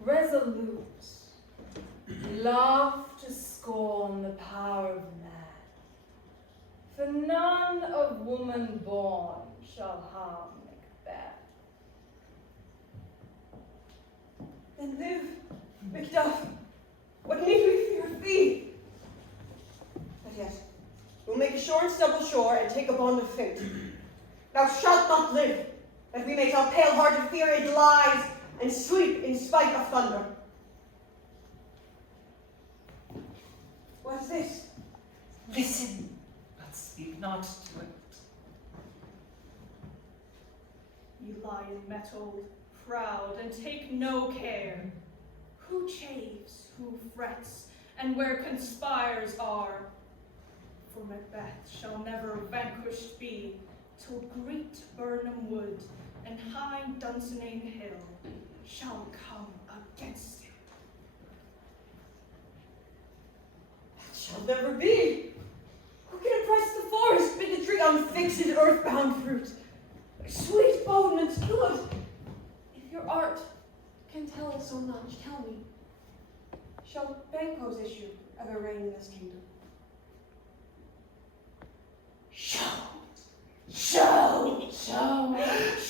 resolute. Love to scorn the power of man. For none of woman born shall harm Macbeth. Then live, Macduff. What need we fear of thee? But yes, we'll make a shore and stubble shore and take upon the fate. Thou shalt not live. that we may tell pale-hearted fear it lies, and sleep in spite of thunder. What is this? Listen, but speak not to it. You lie in metal, proud, and take no care. Who chaves, who frets, and where conspires are? For Macbeth shall never vanquished be, till great Burnham Wood and high Dunsinane Hill shall come against him. That shall never be. Who can impress the forest, bid the tree unfix his earthbound fruit? Sweet bodements good. If your art can tell us so much, tell me, shall Banquo's issue ever reign in this kingdom?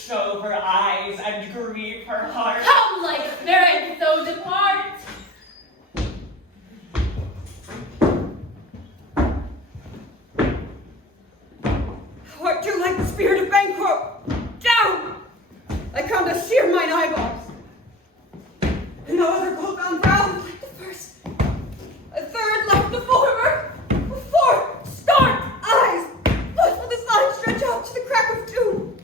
Show her eyes and grieve her heart. Come, like spirit, so depart. Thou art too like the spirit of Banquo. Down! I come to sear mine eyeballs. And no other gold bound brow like the first. A third like the former. A fourth, stark eyes. Thus will this line stretch out to the crack of doom.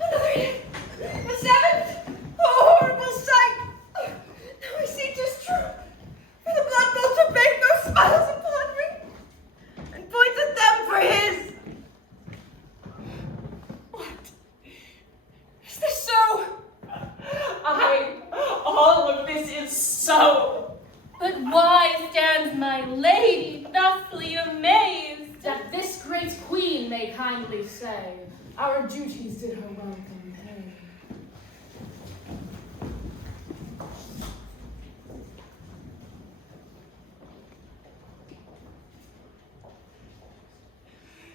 Another hit. A seventh. A horrible sight. Now I see 'tis true. For the blood bolts of Banquo smiles upon me and points at them for his. What? Is this so? All of this is so. But why stands my lady thusly amazed? That this great queen may kindly say, our duties did her welcome pay.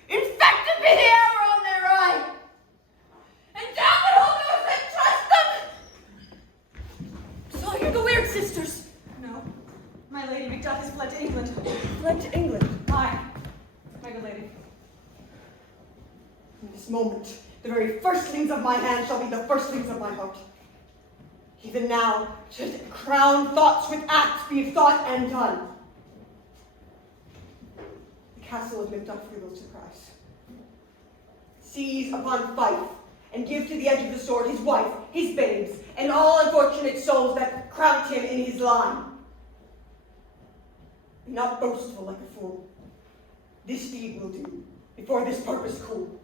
Infected be the arrow on their eye! And down with all those that trust them! Saw you the Weird Sisters? No, my Lady Macbeth has fled to England. Fled to England. Aye, my good lady. In this moment, the very firstlings of my hand shall be the firstlings of my heart. Even now, should crown thoughts with acts be thought and done. The castle of Macduff we will surprise. Seize upon Fife, and give to the edge of the sword his wife, his babes, and all unfortunate souls that crouch him in his line. Be not boastful like a fool. This deed will do, before this purpose cool.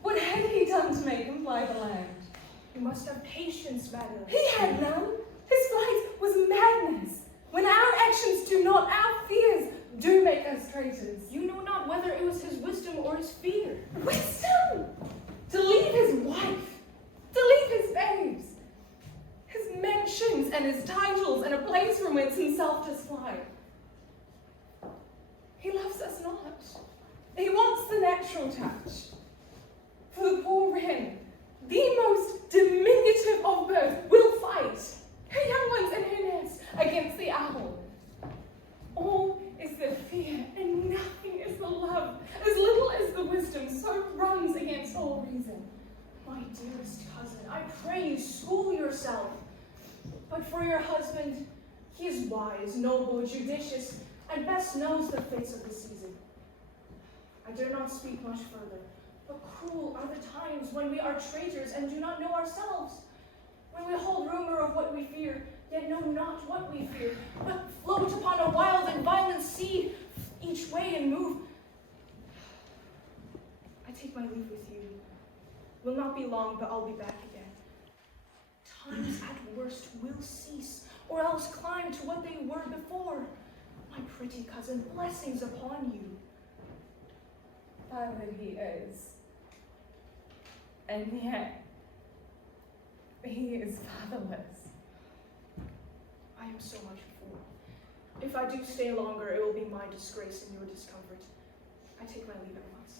What had he done to make him fly the land? You must have patience, madam. He had none. His flight was madness. When our actions do not, our fears do make us traitors. You know not whether it was his wisdom or his fear. Wisdom! To leave his wife, to leave his babes, his mansions and his titles and a place from whence himself does fly. He loves us not. He wants the natural touch. For the poor wren, the most diminutive of birds, will fight her young ones in her nest against the owl. All is the fear, and nothing is the love. As little as the wisdom, so runs against all reason. My dearest cousin, I pray you school yourself. But for your husband, he is wise, noble, judicious, and best knows the fates of the season. I dare not speak much further, but cruel are the times when we are traitors and do not know ourselves, when we hold rumor of what we fear, yet know not what we fear, but float upon a wild and violent sea, each way and move. I take my leave with you. Will not be long, but I'll be back again. Times at worst will cease, or else climb to what they were before. My pretty cousin, blessings upon you. pilot he is. And yet, he is fatherless. I am so much a fool. If I do stay longer, it will be my disgrace and your discomfort. I take my leave at once.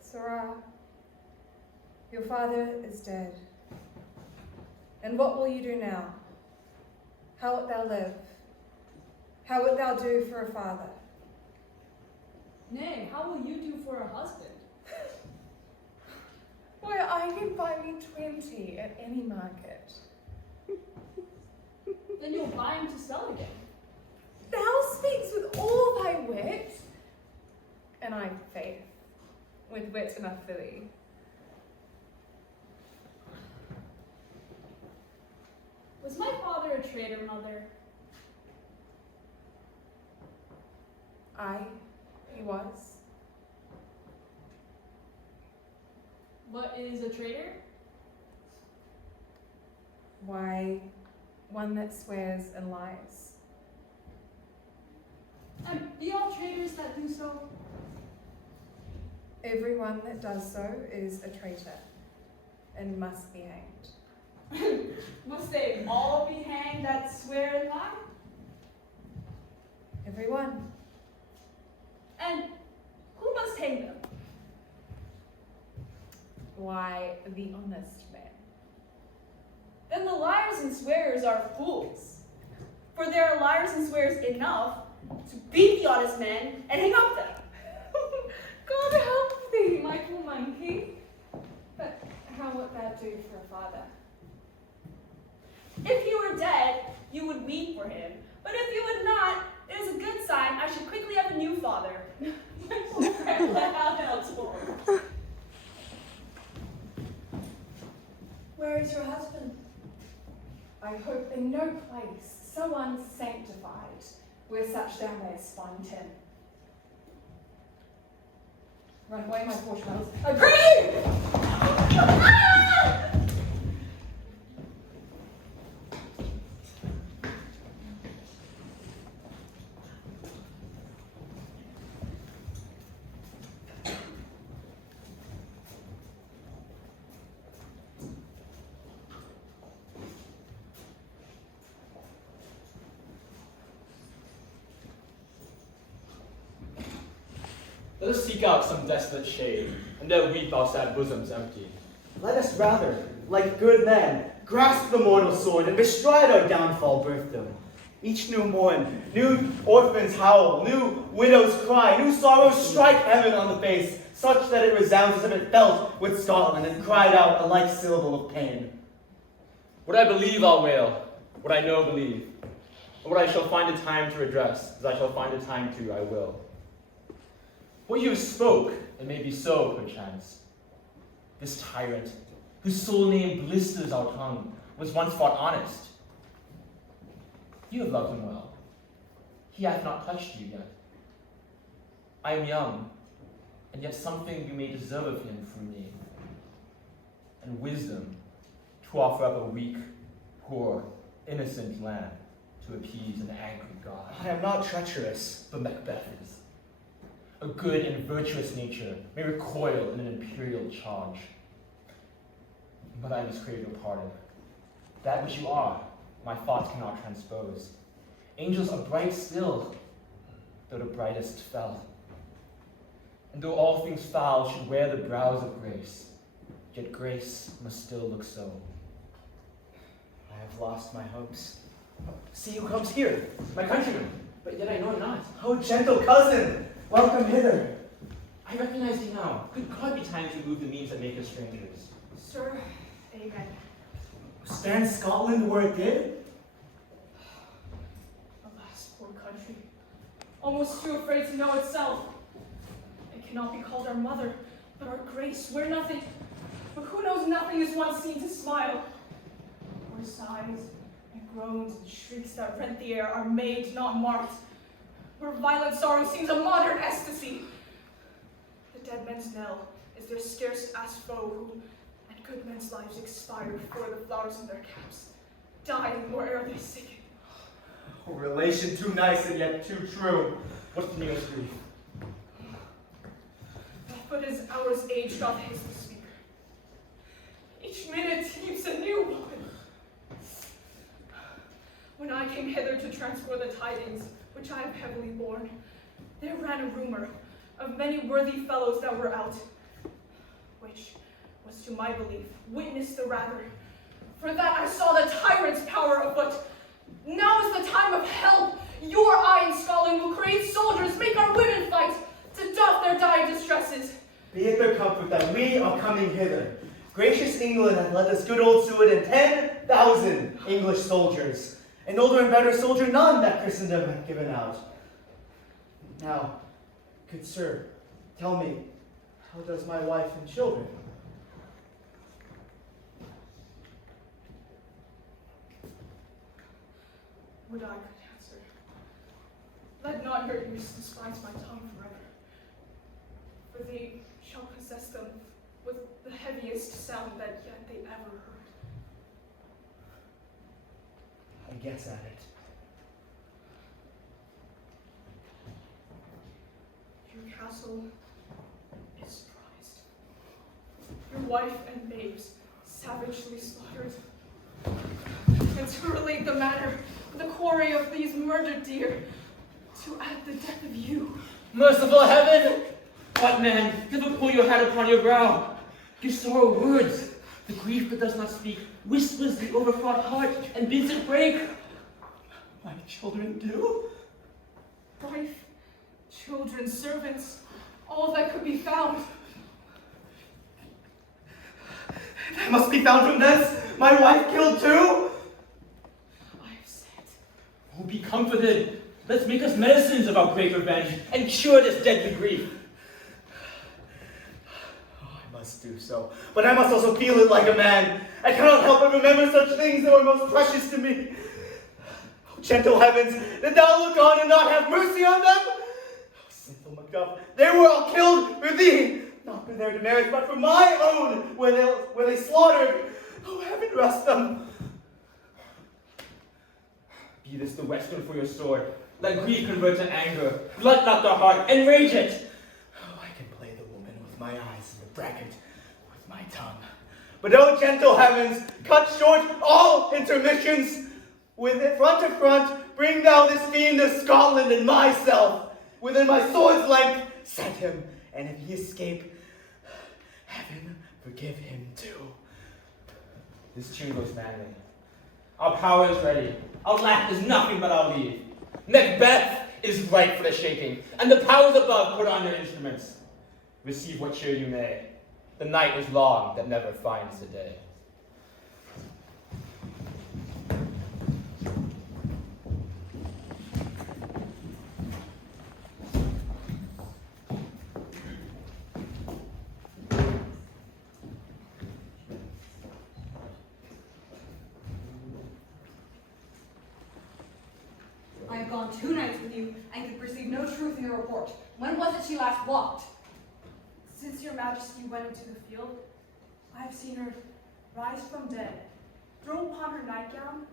Sarah, your father is dead. And what will you do now? How wilt thou live? How wilt thou do for a father? Nay, how will you do for a husband? Why, I can buy me 20 at any market. Then you'll buy him to sell again. Thou speaks with all thy wit, and I faith, with wit enough for thee. Was my father a traitor, mother? Aye, he was. What is a traitor? Why, one that swears and lies. And be all traitors that do so? Everyone that does so is a traitor, and must be hanged. Must they all be hanged that swear and lie? Everyone. And who must hang them? Why, the honest man. Then the liars and swearers are fools. For there are liars and swearers enough to beat the honest men and hang up them. God help thee, Michael Monkey. But how wilt thou do for a father? If he were dead, you would weep for him. But if you would not, it is a good sign I should quickly have a new father. My poor grandpa, how else for? Where is your husband? I hope in no place so unsanctified where such thou mayest find him. Run away, my poor child. Agree! Ah! Let us seek out some desolate shade, and there weep our sad bosoms empty. Let us rather, like good men, grasp the mortal sword and bestride our downfall birthdom. Each new morn, new orphans howl, new widows cry, new sorrows strike heaven on the face, such that it resounds as if it felt with Scotland and cried out a like syllable of pain. What I believe I'll wail, what I know believe, and what I shall find a time to redress, as I shall find a time to, I will. What you have spoke, it may be so, perchance. This tyrant, whose sole name blisters our tongue, was once thought honest. You have loved him well. He hath not touched you yet. I am young, and yet something you may deserve of him from me. And wisdom, to offer up a weak, poor, innocent lamb to appease an angry god. I am not treacherous. But Macbeth is. A good and virtuous nature may recoil in an imperial charge. But I must crave your pardon. That which you are, my thoughts cannot transpose. Angels are bright still, though the brightest fell. And though all things foul should wear the brows of grace, yet grace must still look so. I have lost my hopes. See who comes here, my countryman. But yet I know him not. Oh, gentle cousin, welcome hither. I recognize thee now. Good God, be times remove the means that make us strangers. Sir, amen. Stand Scotland where it did? Alas, poor country. Almost too afraid to know itself. It cannot be called our mother, but our grace, where nothing, but who knows nothing is once seen to smile. Where sighs and groans and shrieks that rent the air are made, not marked. Where violent sorrow seems a modern ecstasy. The dead men's knell is their scarce ass foe who, and good men's lives expire before the flowers in their caps, dying or ere they sicken. Oh, relation too nice and yet too true. What's the newest grief? But as hours age doth haste the speaker, each minute heaps a new one. When I came hither to transfer the tidings, which I have heavily borne, there ran a rumor of many worthy fellows that were out, which was to my belief witnessed the rather, for that I saw the tyrant's power afoot. Now is the time of help. Your eye in Scotland will create soldiers, make our women fight, to doff their dire distresses. Be it their comfort that we are coming hither. Gracious England hath lent us good old Seward and 10,000 English soldiers. An older and better soldier none that Christendom hath given out. Now, good sir, tell me, how does my wife and children? Would I could answer. Let not your ears despise my tongue forever, for they shall possess them with the heaviest sound that yet they ever heard. I guess at it. Your castle is prized. Your wife and babes savagely slaughtered. And to relate the matter, the quarry of these murdered deer, to add the death of you. Merciful heaven! What man, never pull your hat upon your brow. Give sorrow words. The grief that does not speak whispers the overfraught heart and bids it break. My children do? Wife, children, servants, all that could be found. They must be found from thence. My wife killed too? I have said. Oh, be comforted. Let's make us medicines of our great revenge and cure this deadly grief. Oh, I must do so, but I must also feel it like a man. I cannot help but remember such things that were most precious to me. Oh, gentle heavens, did thou look on and not have mercy on them? Oh, sinful Macduff, they were all killed for thee, not for their demerits, but for my own, where they slaughtered. Oh, heaven rest them. Be this the western for your sword. Let grief convert to anger. Glut not the heart, enrage it. Oh, I can play the woman with my eyes and the braggart with my tongue. But oh, gentle heavens, cut short all intermissions. With it front to front, bring thou this fiend of Scotland and myself. Within my sword's length, set him, and if he escape, heaven forgive him too. This tune goes manly. Our power is ready. Our lack is nothing but our leave. Macbeth is ripe for the shaking, and the powers above put on their instruments. Receive what cheer you may. The night is long that never finds the day. I have gone 2 nights with you and could perceive no truth in your report. When was it she last walked? Since your majesty went into the field, I have seen her rise from dead, throw upon her nightgown,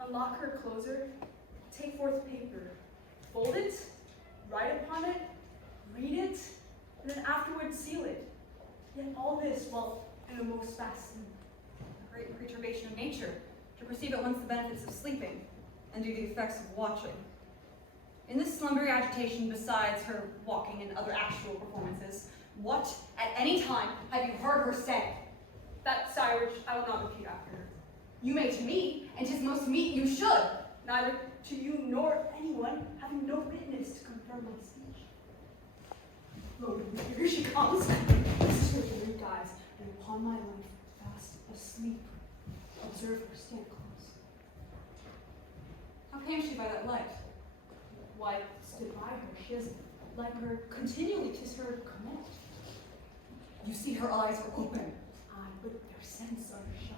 unlock her closer, take forth paper, fold it, write upon it, read it, and then afterwards seal it. Yet all this while in a most fast sleep. A great perturbation of nature, to perceive at once the benefits of sleeping and do the effects of watching. In this slumbering agitation, besides her walking and other actual performances, what, at any time, have you heard her say? That, sire, which I will not repeat after her. You may to me, and 'tis most meet you should. Neither to you nor anyone, having no witness to confirm my speech. Lo, here she comes. This is her blue eyes, and upon my life, fast asleep. Observe her, stand close. How came she by that light? Why, stood by her, she has let her continually kiss her command. You see her eyes are open. Aye, but their senses are shut.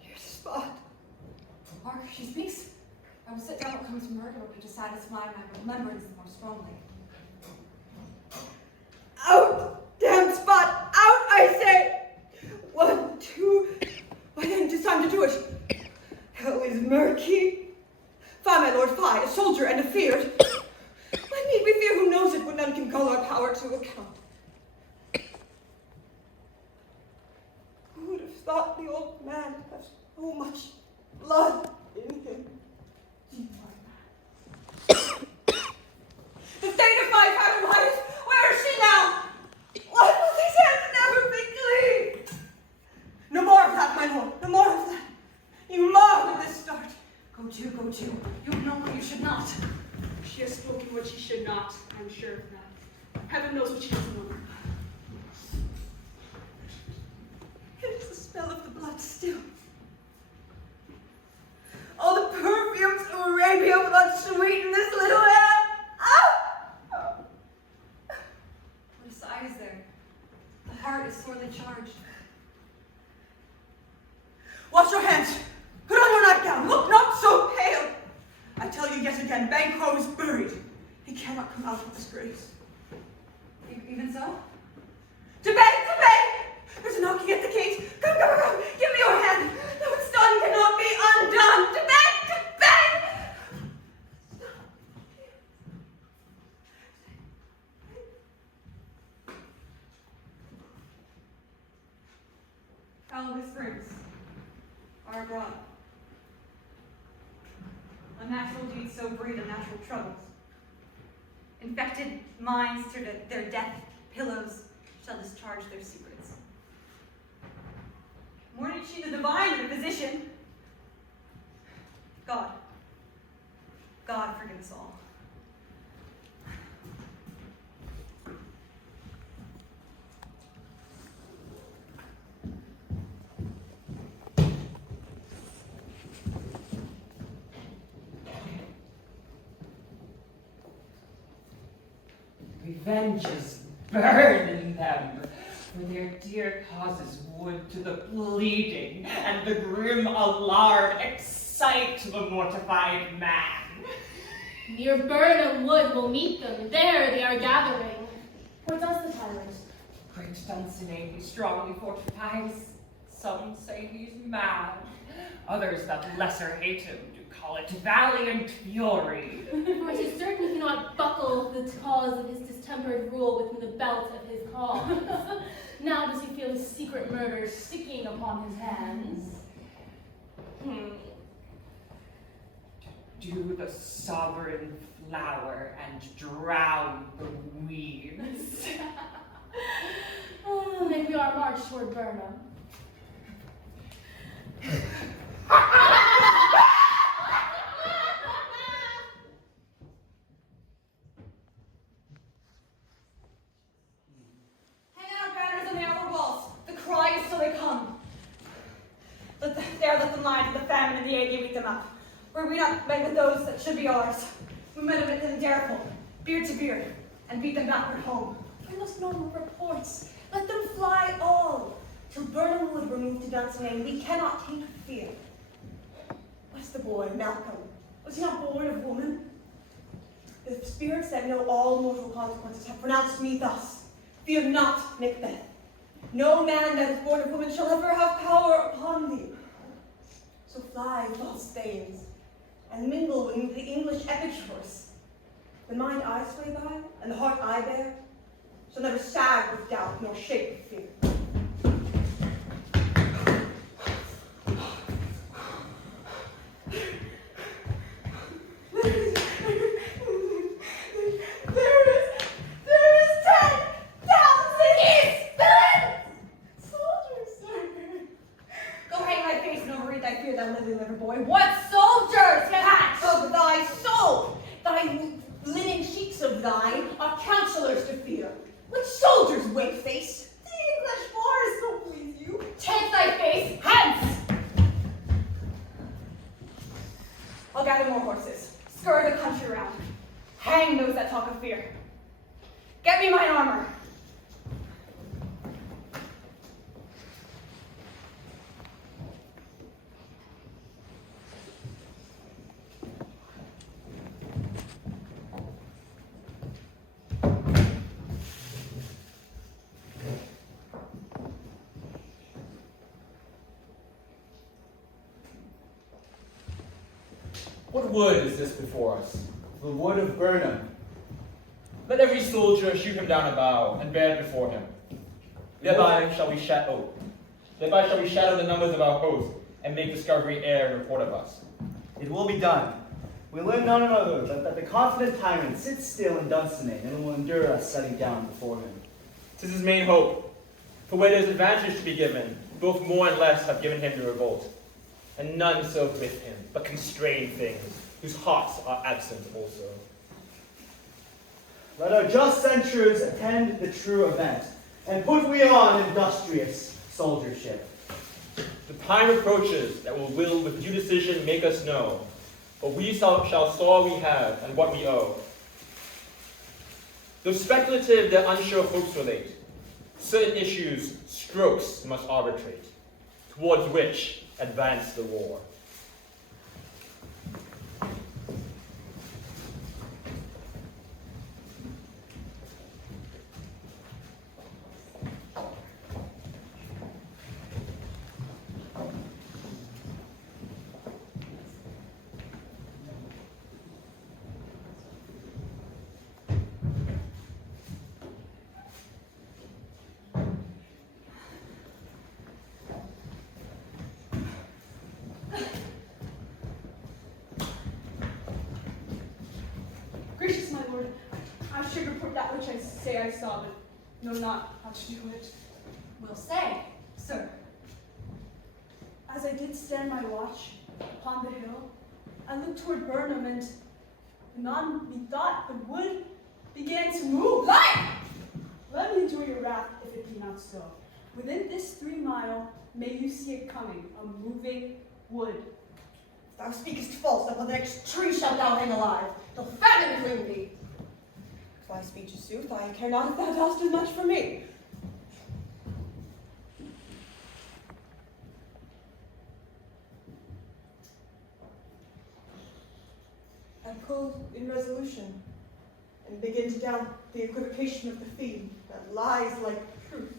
Here's a spot. Mark, she speaks. I I will sit down what comes from murder will be to satisfy my remembrance the more strongly. Out! Damn spot! Out, I say! 1, 2. Why then, 'tis time to do it. Hell is murky. Fie, my lord, fie, a soldier and a feared. Why need we fear who knows it when none can call our power to account? Who would have thought the old man had so much blood in him? The state of my cattle wife, where is she now? Why will these hands never be clean? No more of that, my lord, no more of that. You mar with this start. Go to, go to. You have known what you should not. She has spoken what she should not, I'm sure of that. Heaven knows what she doesn't know. It is the smell of the blood still. All the perfumes of Arabia blood sweeten this little hand. Ah! What a sigh is there? The heart is sorely charged. Wash your hands. Put on your nightgown. Look not so pale. I tell you yet again, Banquo is buried. He cannot come out of disgrace. Even so? To bed, to bed! There's a knocking at the gate. Come, come, come. Give me your hand. No, what's done cannot be undone. To bed, to bed! Foul whisperings are abroad. Unnatural deeds so breed unnatural troubles. Infected minds to their death pillows shall discharge their secrets. More did she the divine and the physician. God forgive us all. Revenge is burning them, for their dear causes would to the bleeding and the grim alarm excite the mortified man. Near Burnham Wood will meet them, there they are gathering. Where does the tyrant? Great Dunsinane he strongly fortifies. Some say he's mad, others that lesser hate him do call it valiant fury. For it is certain he cannot buckle the cause of his distempered rule within the belt of his call. Now does he feel his secret murder sticking upon his hands. Do the sovereign flower and drown the weeds. Make we our march toward Burnham. Let them lie to the famine and the ague eat them up. Were we not met with those that should be ours? We met with them dareful, beard to beard, and beat them backward home. Bring us no more reports. Let them fly all. Till Burnham Wood were moved to Dunsinane, we cannot taint with fear. What's the boy, Malcolm? Was he not born of woman? The spirits that know all mortal consequences have pronounced me thus. Fear not, Macbeth. No man that is born of woman shall ever have power upon thee. So fly, false thanes, and mingle with the English epic choice. The mind I sway by, and the heart I bear, shall never sag with doubt, nor shake with fear. What wood is this before us? The wood of Burnham. Let every soldier shoot him down a bough and bear it before him. Thereby shall we shadow the numbers of our host and make discovery ere and report of us. It will be done. We learn none other that the confident tyrant sits still in Dunsinane and will endure us setting down before him. 'Tis his main hope, for where there's advantage to be given, both more and less have given him to revolt, and none serve with him, but constrained things, whose hearts are absent also. Let our just censures attend the true event, and put we on industrious soldiership. The time approaches that will with due decision make us know, but we shall saw all we have and what we owe. Though speculative their unsure hopes relate, certain issues strokes must arbitrate, towards which advance the war. Gracious my lord, I should report that which I say I saw, but know not how to do it. Will say, sir. As I did stand my watch upon the hill, I looked toward Burnham, and anon methought the wood began to move. Lie! Let me endure your wrath if it be not so. Within this 3 mile may you see it coming, a moving wood. If thou speakest false, upon the next tree shalt thou hang alive, till famine cling thee. If thy speech is sooth, I care not if thou dost as much for me. I pull in resolution, and begin to doubt the equivocation of the theme that lies like truth.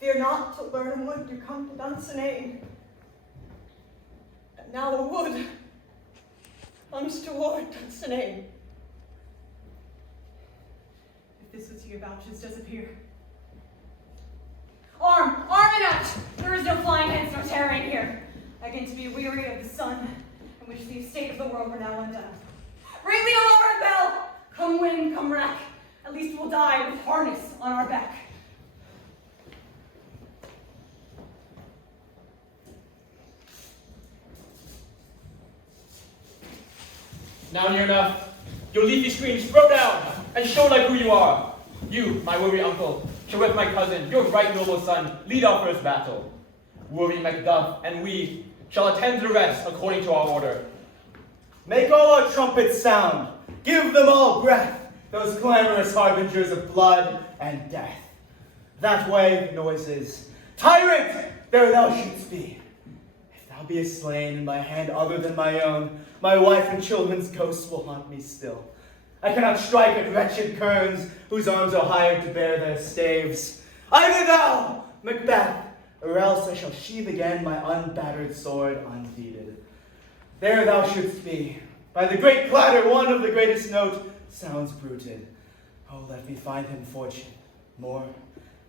Fear not till Burnham wood do come to Dunsinane. And now a wood comes toward Dunsinane. If this was to your vouchers does appear. Arm! Arm it out! There is no flying hence nor tarrying here. I begin to be weary of the sun, in which the estate of the world were now undone. Ring the alarm bell! Come wind, come wrack. At least we'll die with harness on our back. Now near enough, your leafy screens throw down, and show like who you are. You, my worthy uncle, shall with my cousin, your right noble son, lead our first battle. Worthy Macbeth and we shall attend to the rest according to our order. Make all our trumpets sound. Give them all breath, those clamorous harbingers of blood and death. That way the noise is, Tyrant, there thou shouldst be. If thou beest slain in my hand other than my own, my wife and children's ghosts will haunt me still. I cannot strike at wretched kerns whose arms are hired to bear their staves. Either thou, Macbeth, or else I shall sheathe again my unbattered sword unheeded. There thou shouldst be. By the great clatter, one of the greatest note sounds bruited. Oh, let me find him fortune. More,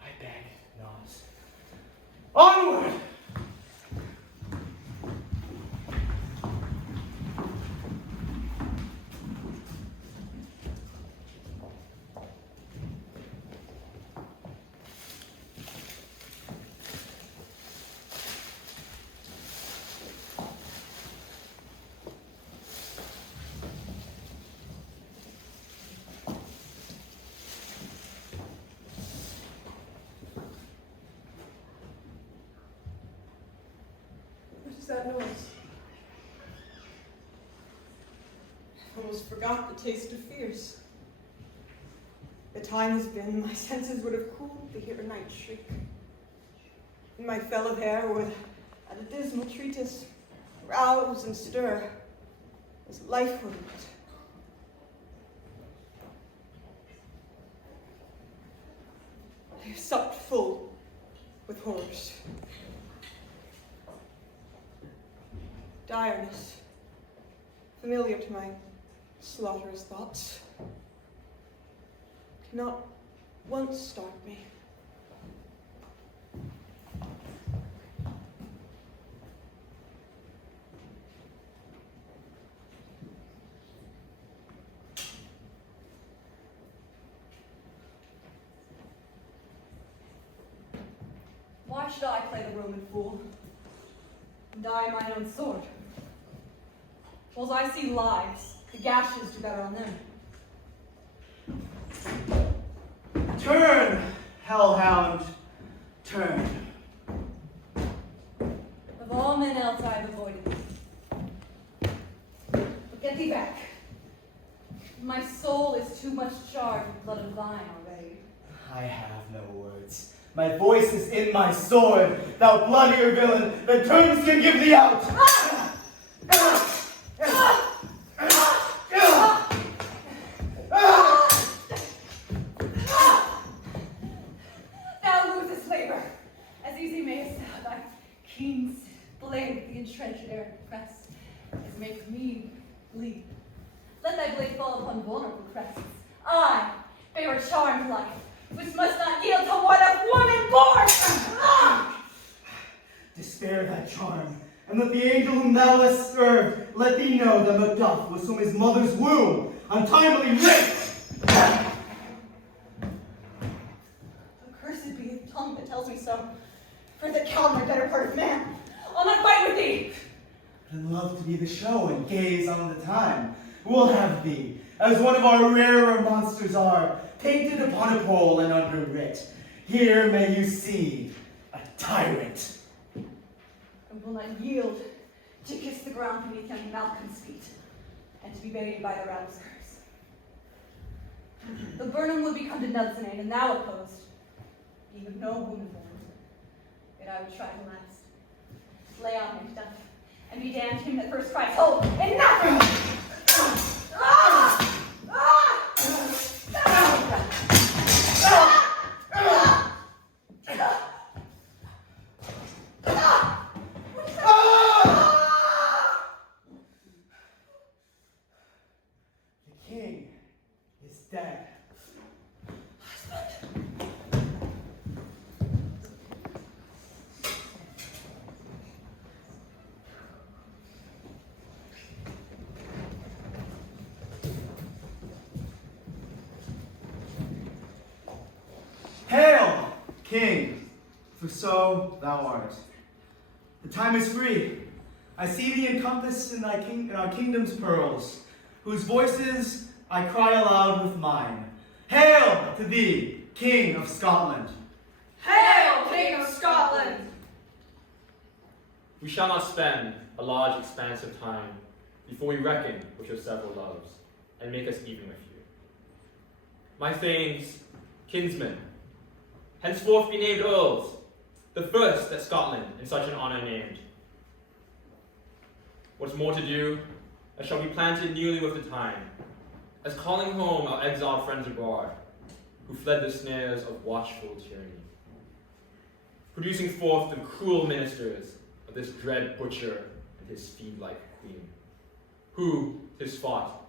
I beg not. Onward! What is that noise? I almost forgot the taste of fears. The time has been, my senses would have cooled to hear a night shriek. And my fellow there would, at a dismal treatise, rouse and stir, as life would. I have supped full with horrors. Direness, familiar to my slaughterous thoughts. Cannot once start me. Why should I play the Roman fool and die mine own sword? Whilst I see lives, the gashes do better on them. Turn, hellhound, turn. Of all men else I have avoided thee. But get thee back. My soul is too much charged with blood of thine already. I have no words. My voice is in my sword, thou bloodier villain, the terms can give thee out! Thou losest labor, as easy mayest thou thy keen blade the entrenched air press, as make me bleed. Let thy blade fall upon vulnerable crests. I bear a charmed life, which must not yield to what of woman born! Despair thy charm, and let the angel whom thou hast served let thee know that Macduff was from his mother's womb, untimely raped! Accursed be the tongue that tells me so, for that count my better part of man. I'll not fight with thee! I'd love to be the show and gaze on the time. We'll have thee, as one of our rarer monsters are, painted upon a pole and underwrit. Here may you see a tyrant. I will not yield to kiss the ground beneath young Malcolm's feet, and to be bathed by the rattle's curse. The Burnham would become to Nudsenade, and thou opposed, being of no woman born. Yet I would try to last. Lay on Macduff, and be damned him that first cries, hold, enough! The king is dead. Hail, king, for so thou art. The time is free. I see thee encompassed in our kingdom's pearls, whose voices I cry aloud with mine. Hail to thee, King of Scotland. Hail, King of Scotland! We shall not spend a large expanse of time before we reckon with your several loves, and make us even with you. My thanes, kinsmen, henceforth be named earls, the first that Scotland in such an honor named. What's more to do, I shall be planted newly with the time, as calling home our exiled friends abroad, who fled the snares of watchful tyranny, producing forth the cruel ministers of this dread butcher and his fiend-like queen, who, 'tis fought,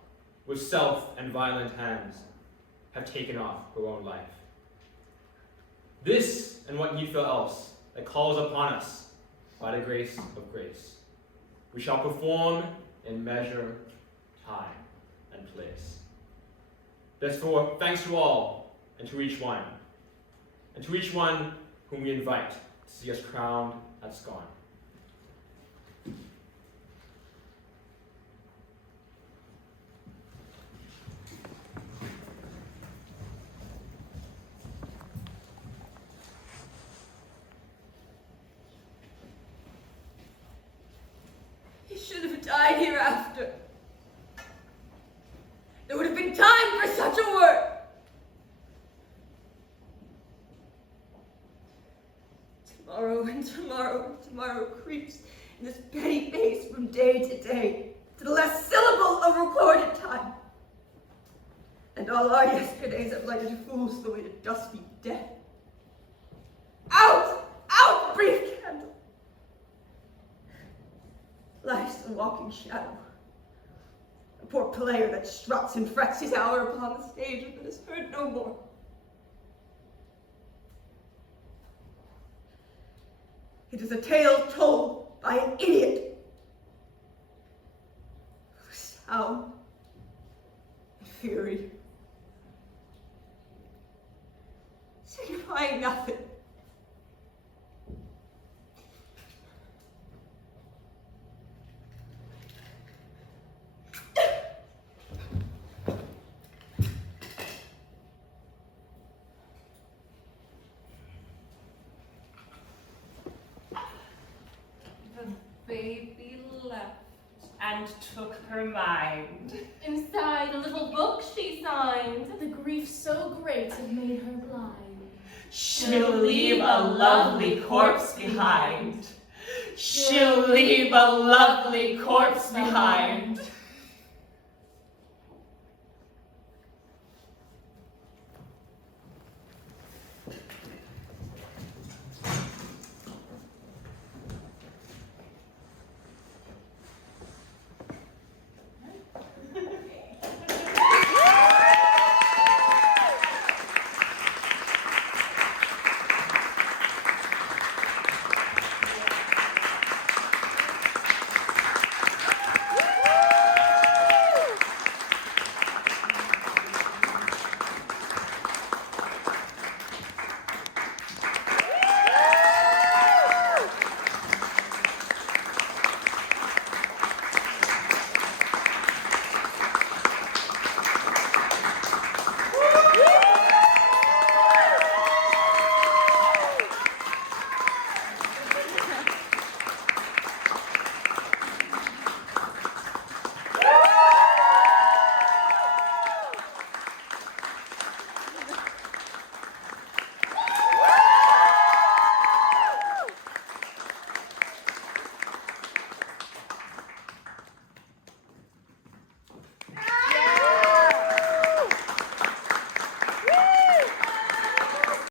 with self and violent hands, have taken off her own life. This, and what need fell else, that calls upon us by the grace of grace, we shall perform in measure, time, and place. Therefore, thanks to all, and to each one whom we invite to see us crowned at Scone. He should have died hereafter. There would have been time for such a work. Tomorrow and tomorrow creeps in this petty pace from day to day, to the last syllable of recorded time. And all our yesterdays have lighted fools the way to dusty death. Out! Out, brief candle! Life's a walking shadow. poor player that struts and frets his hour upon the stage, but is heard no more. It is a tale told by an idiot, whose sound and fury signifying nothing. Baby left and took her mind. Inside a little book she signed. The grief so great it made her blind. She'll leave a lovely corpse behind. She'll leave a lovely corpse behind.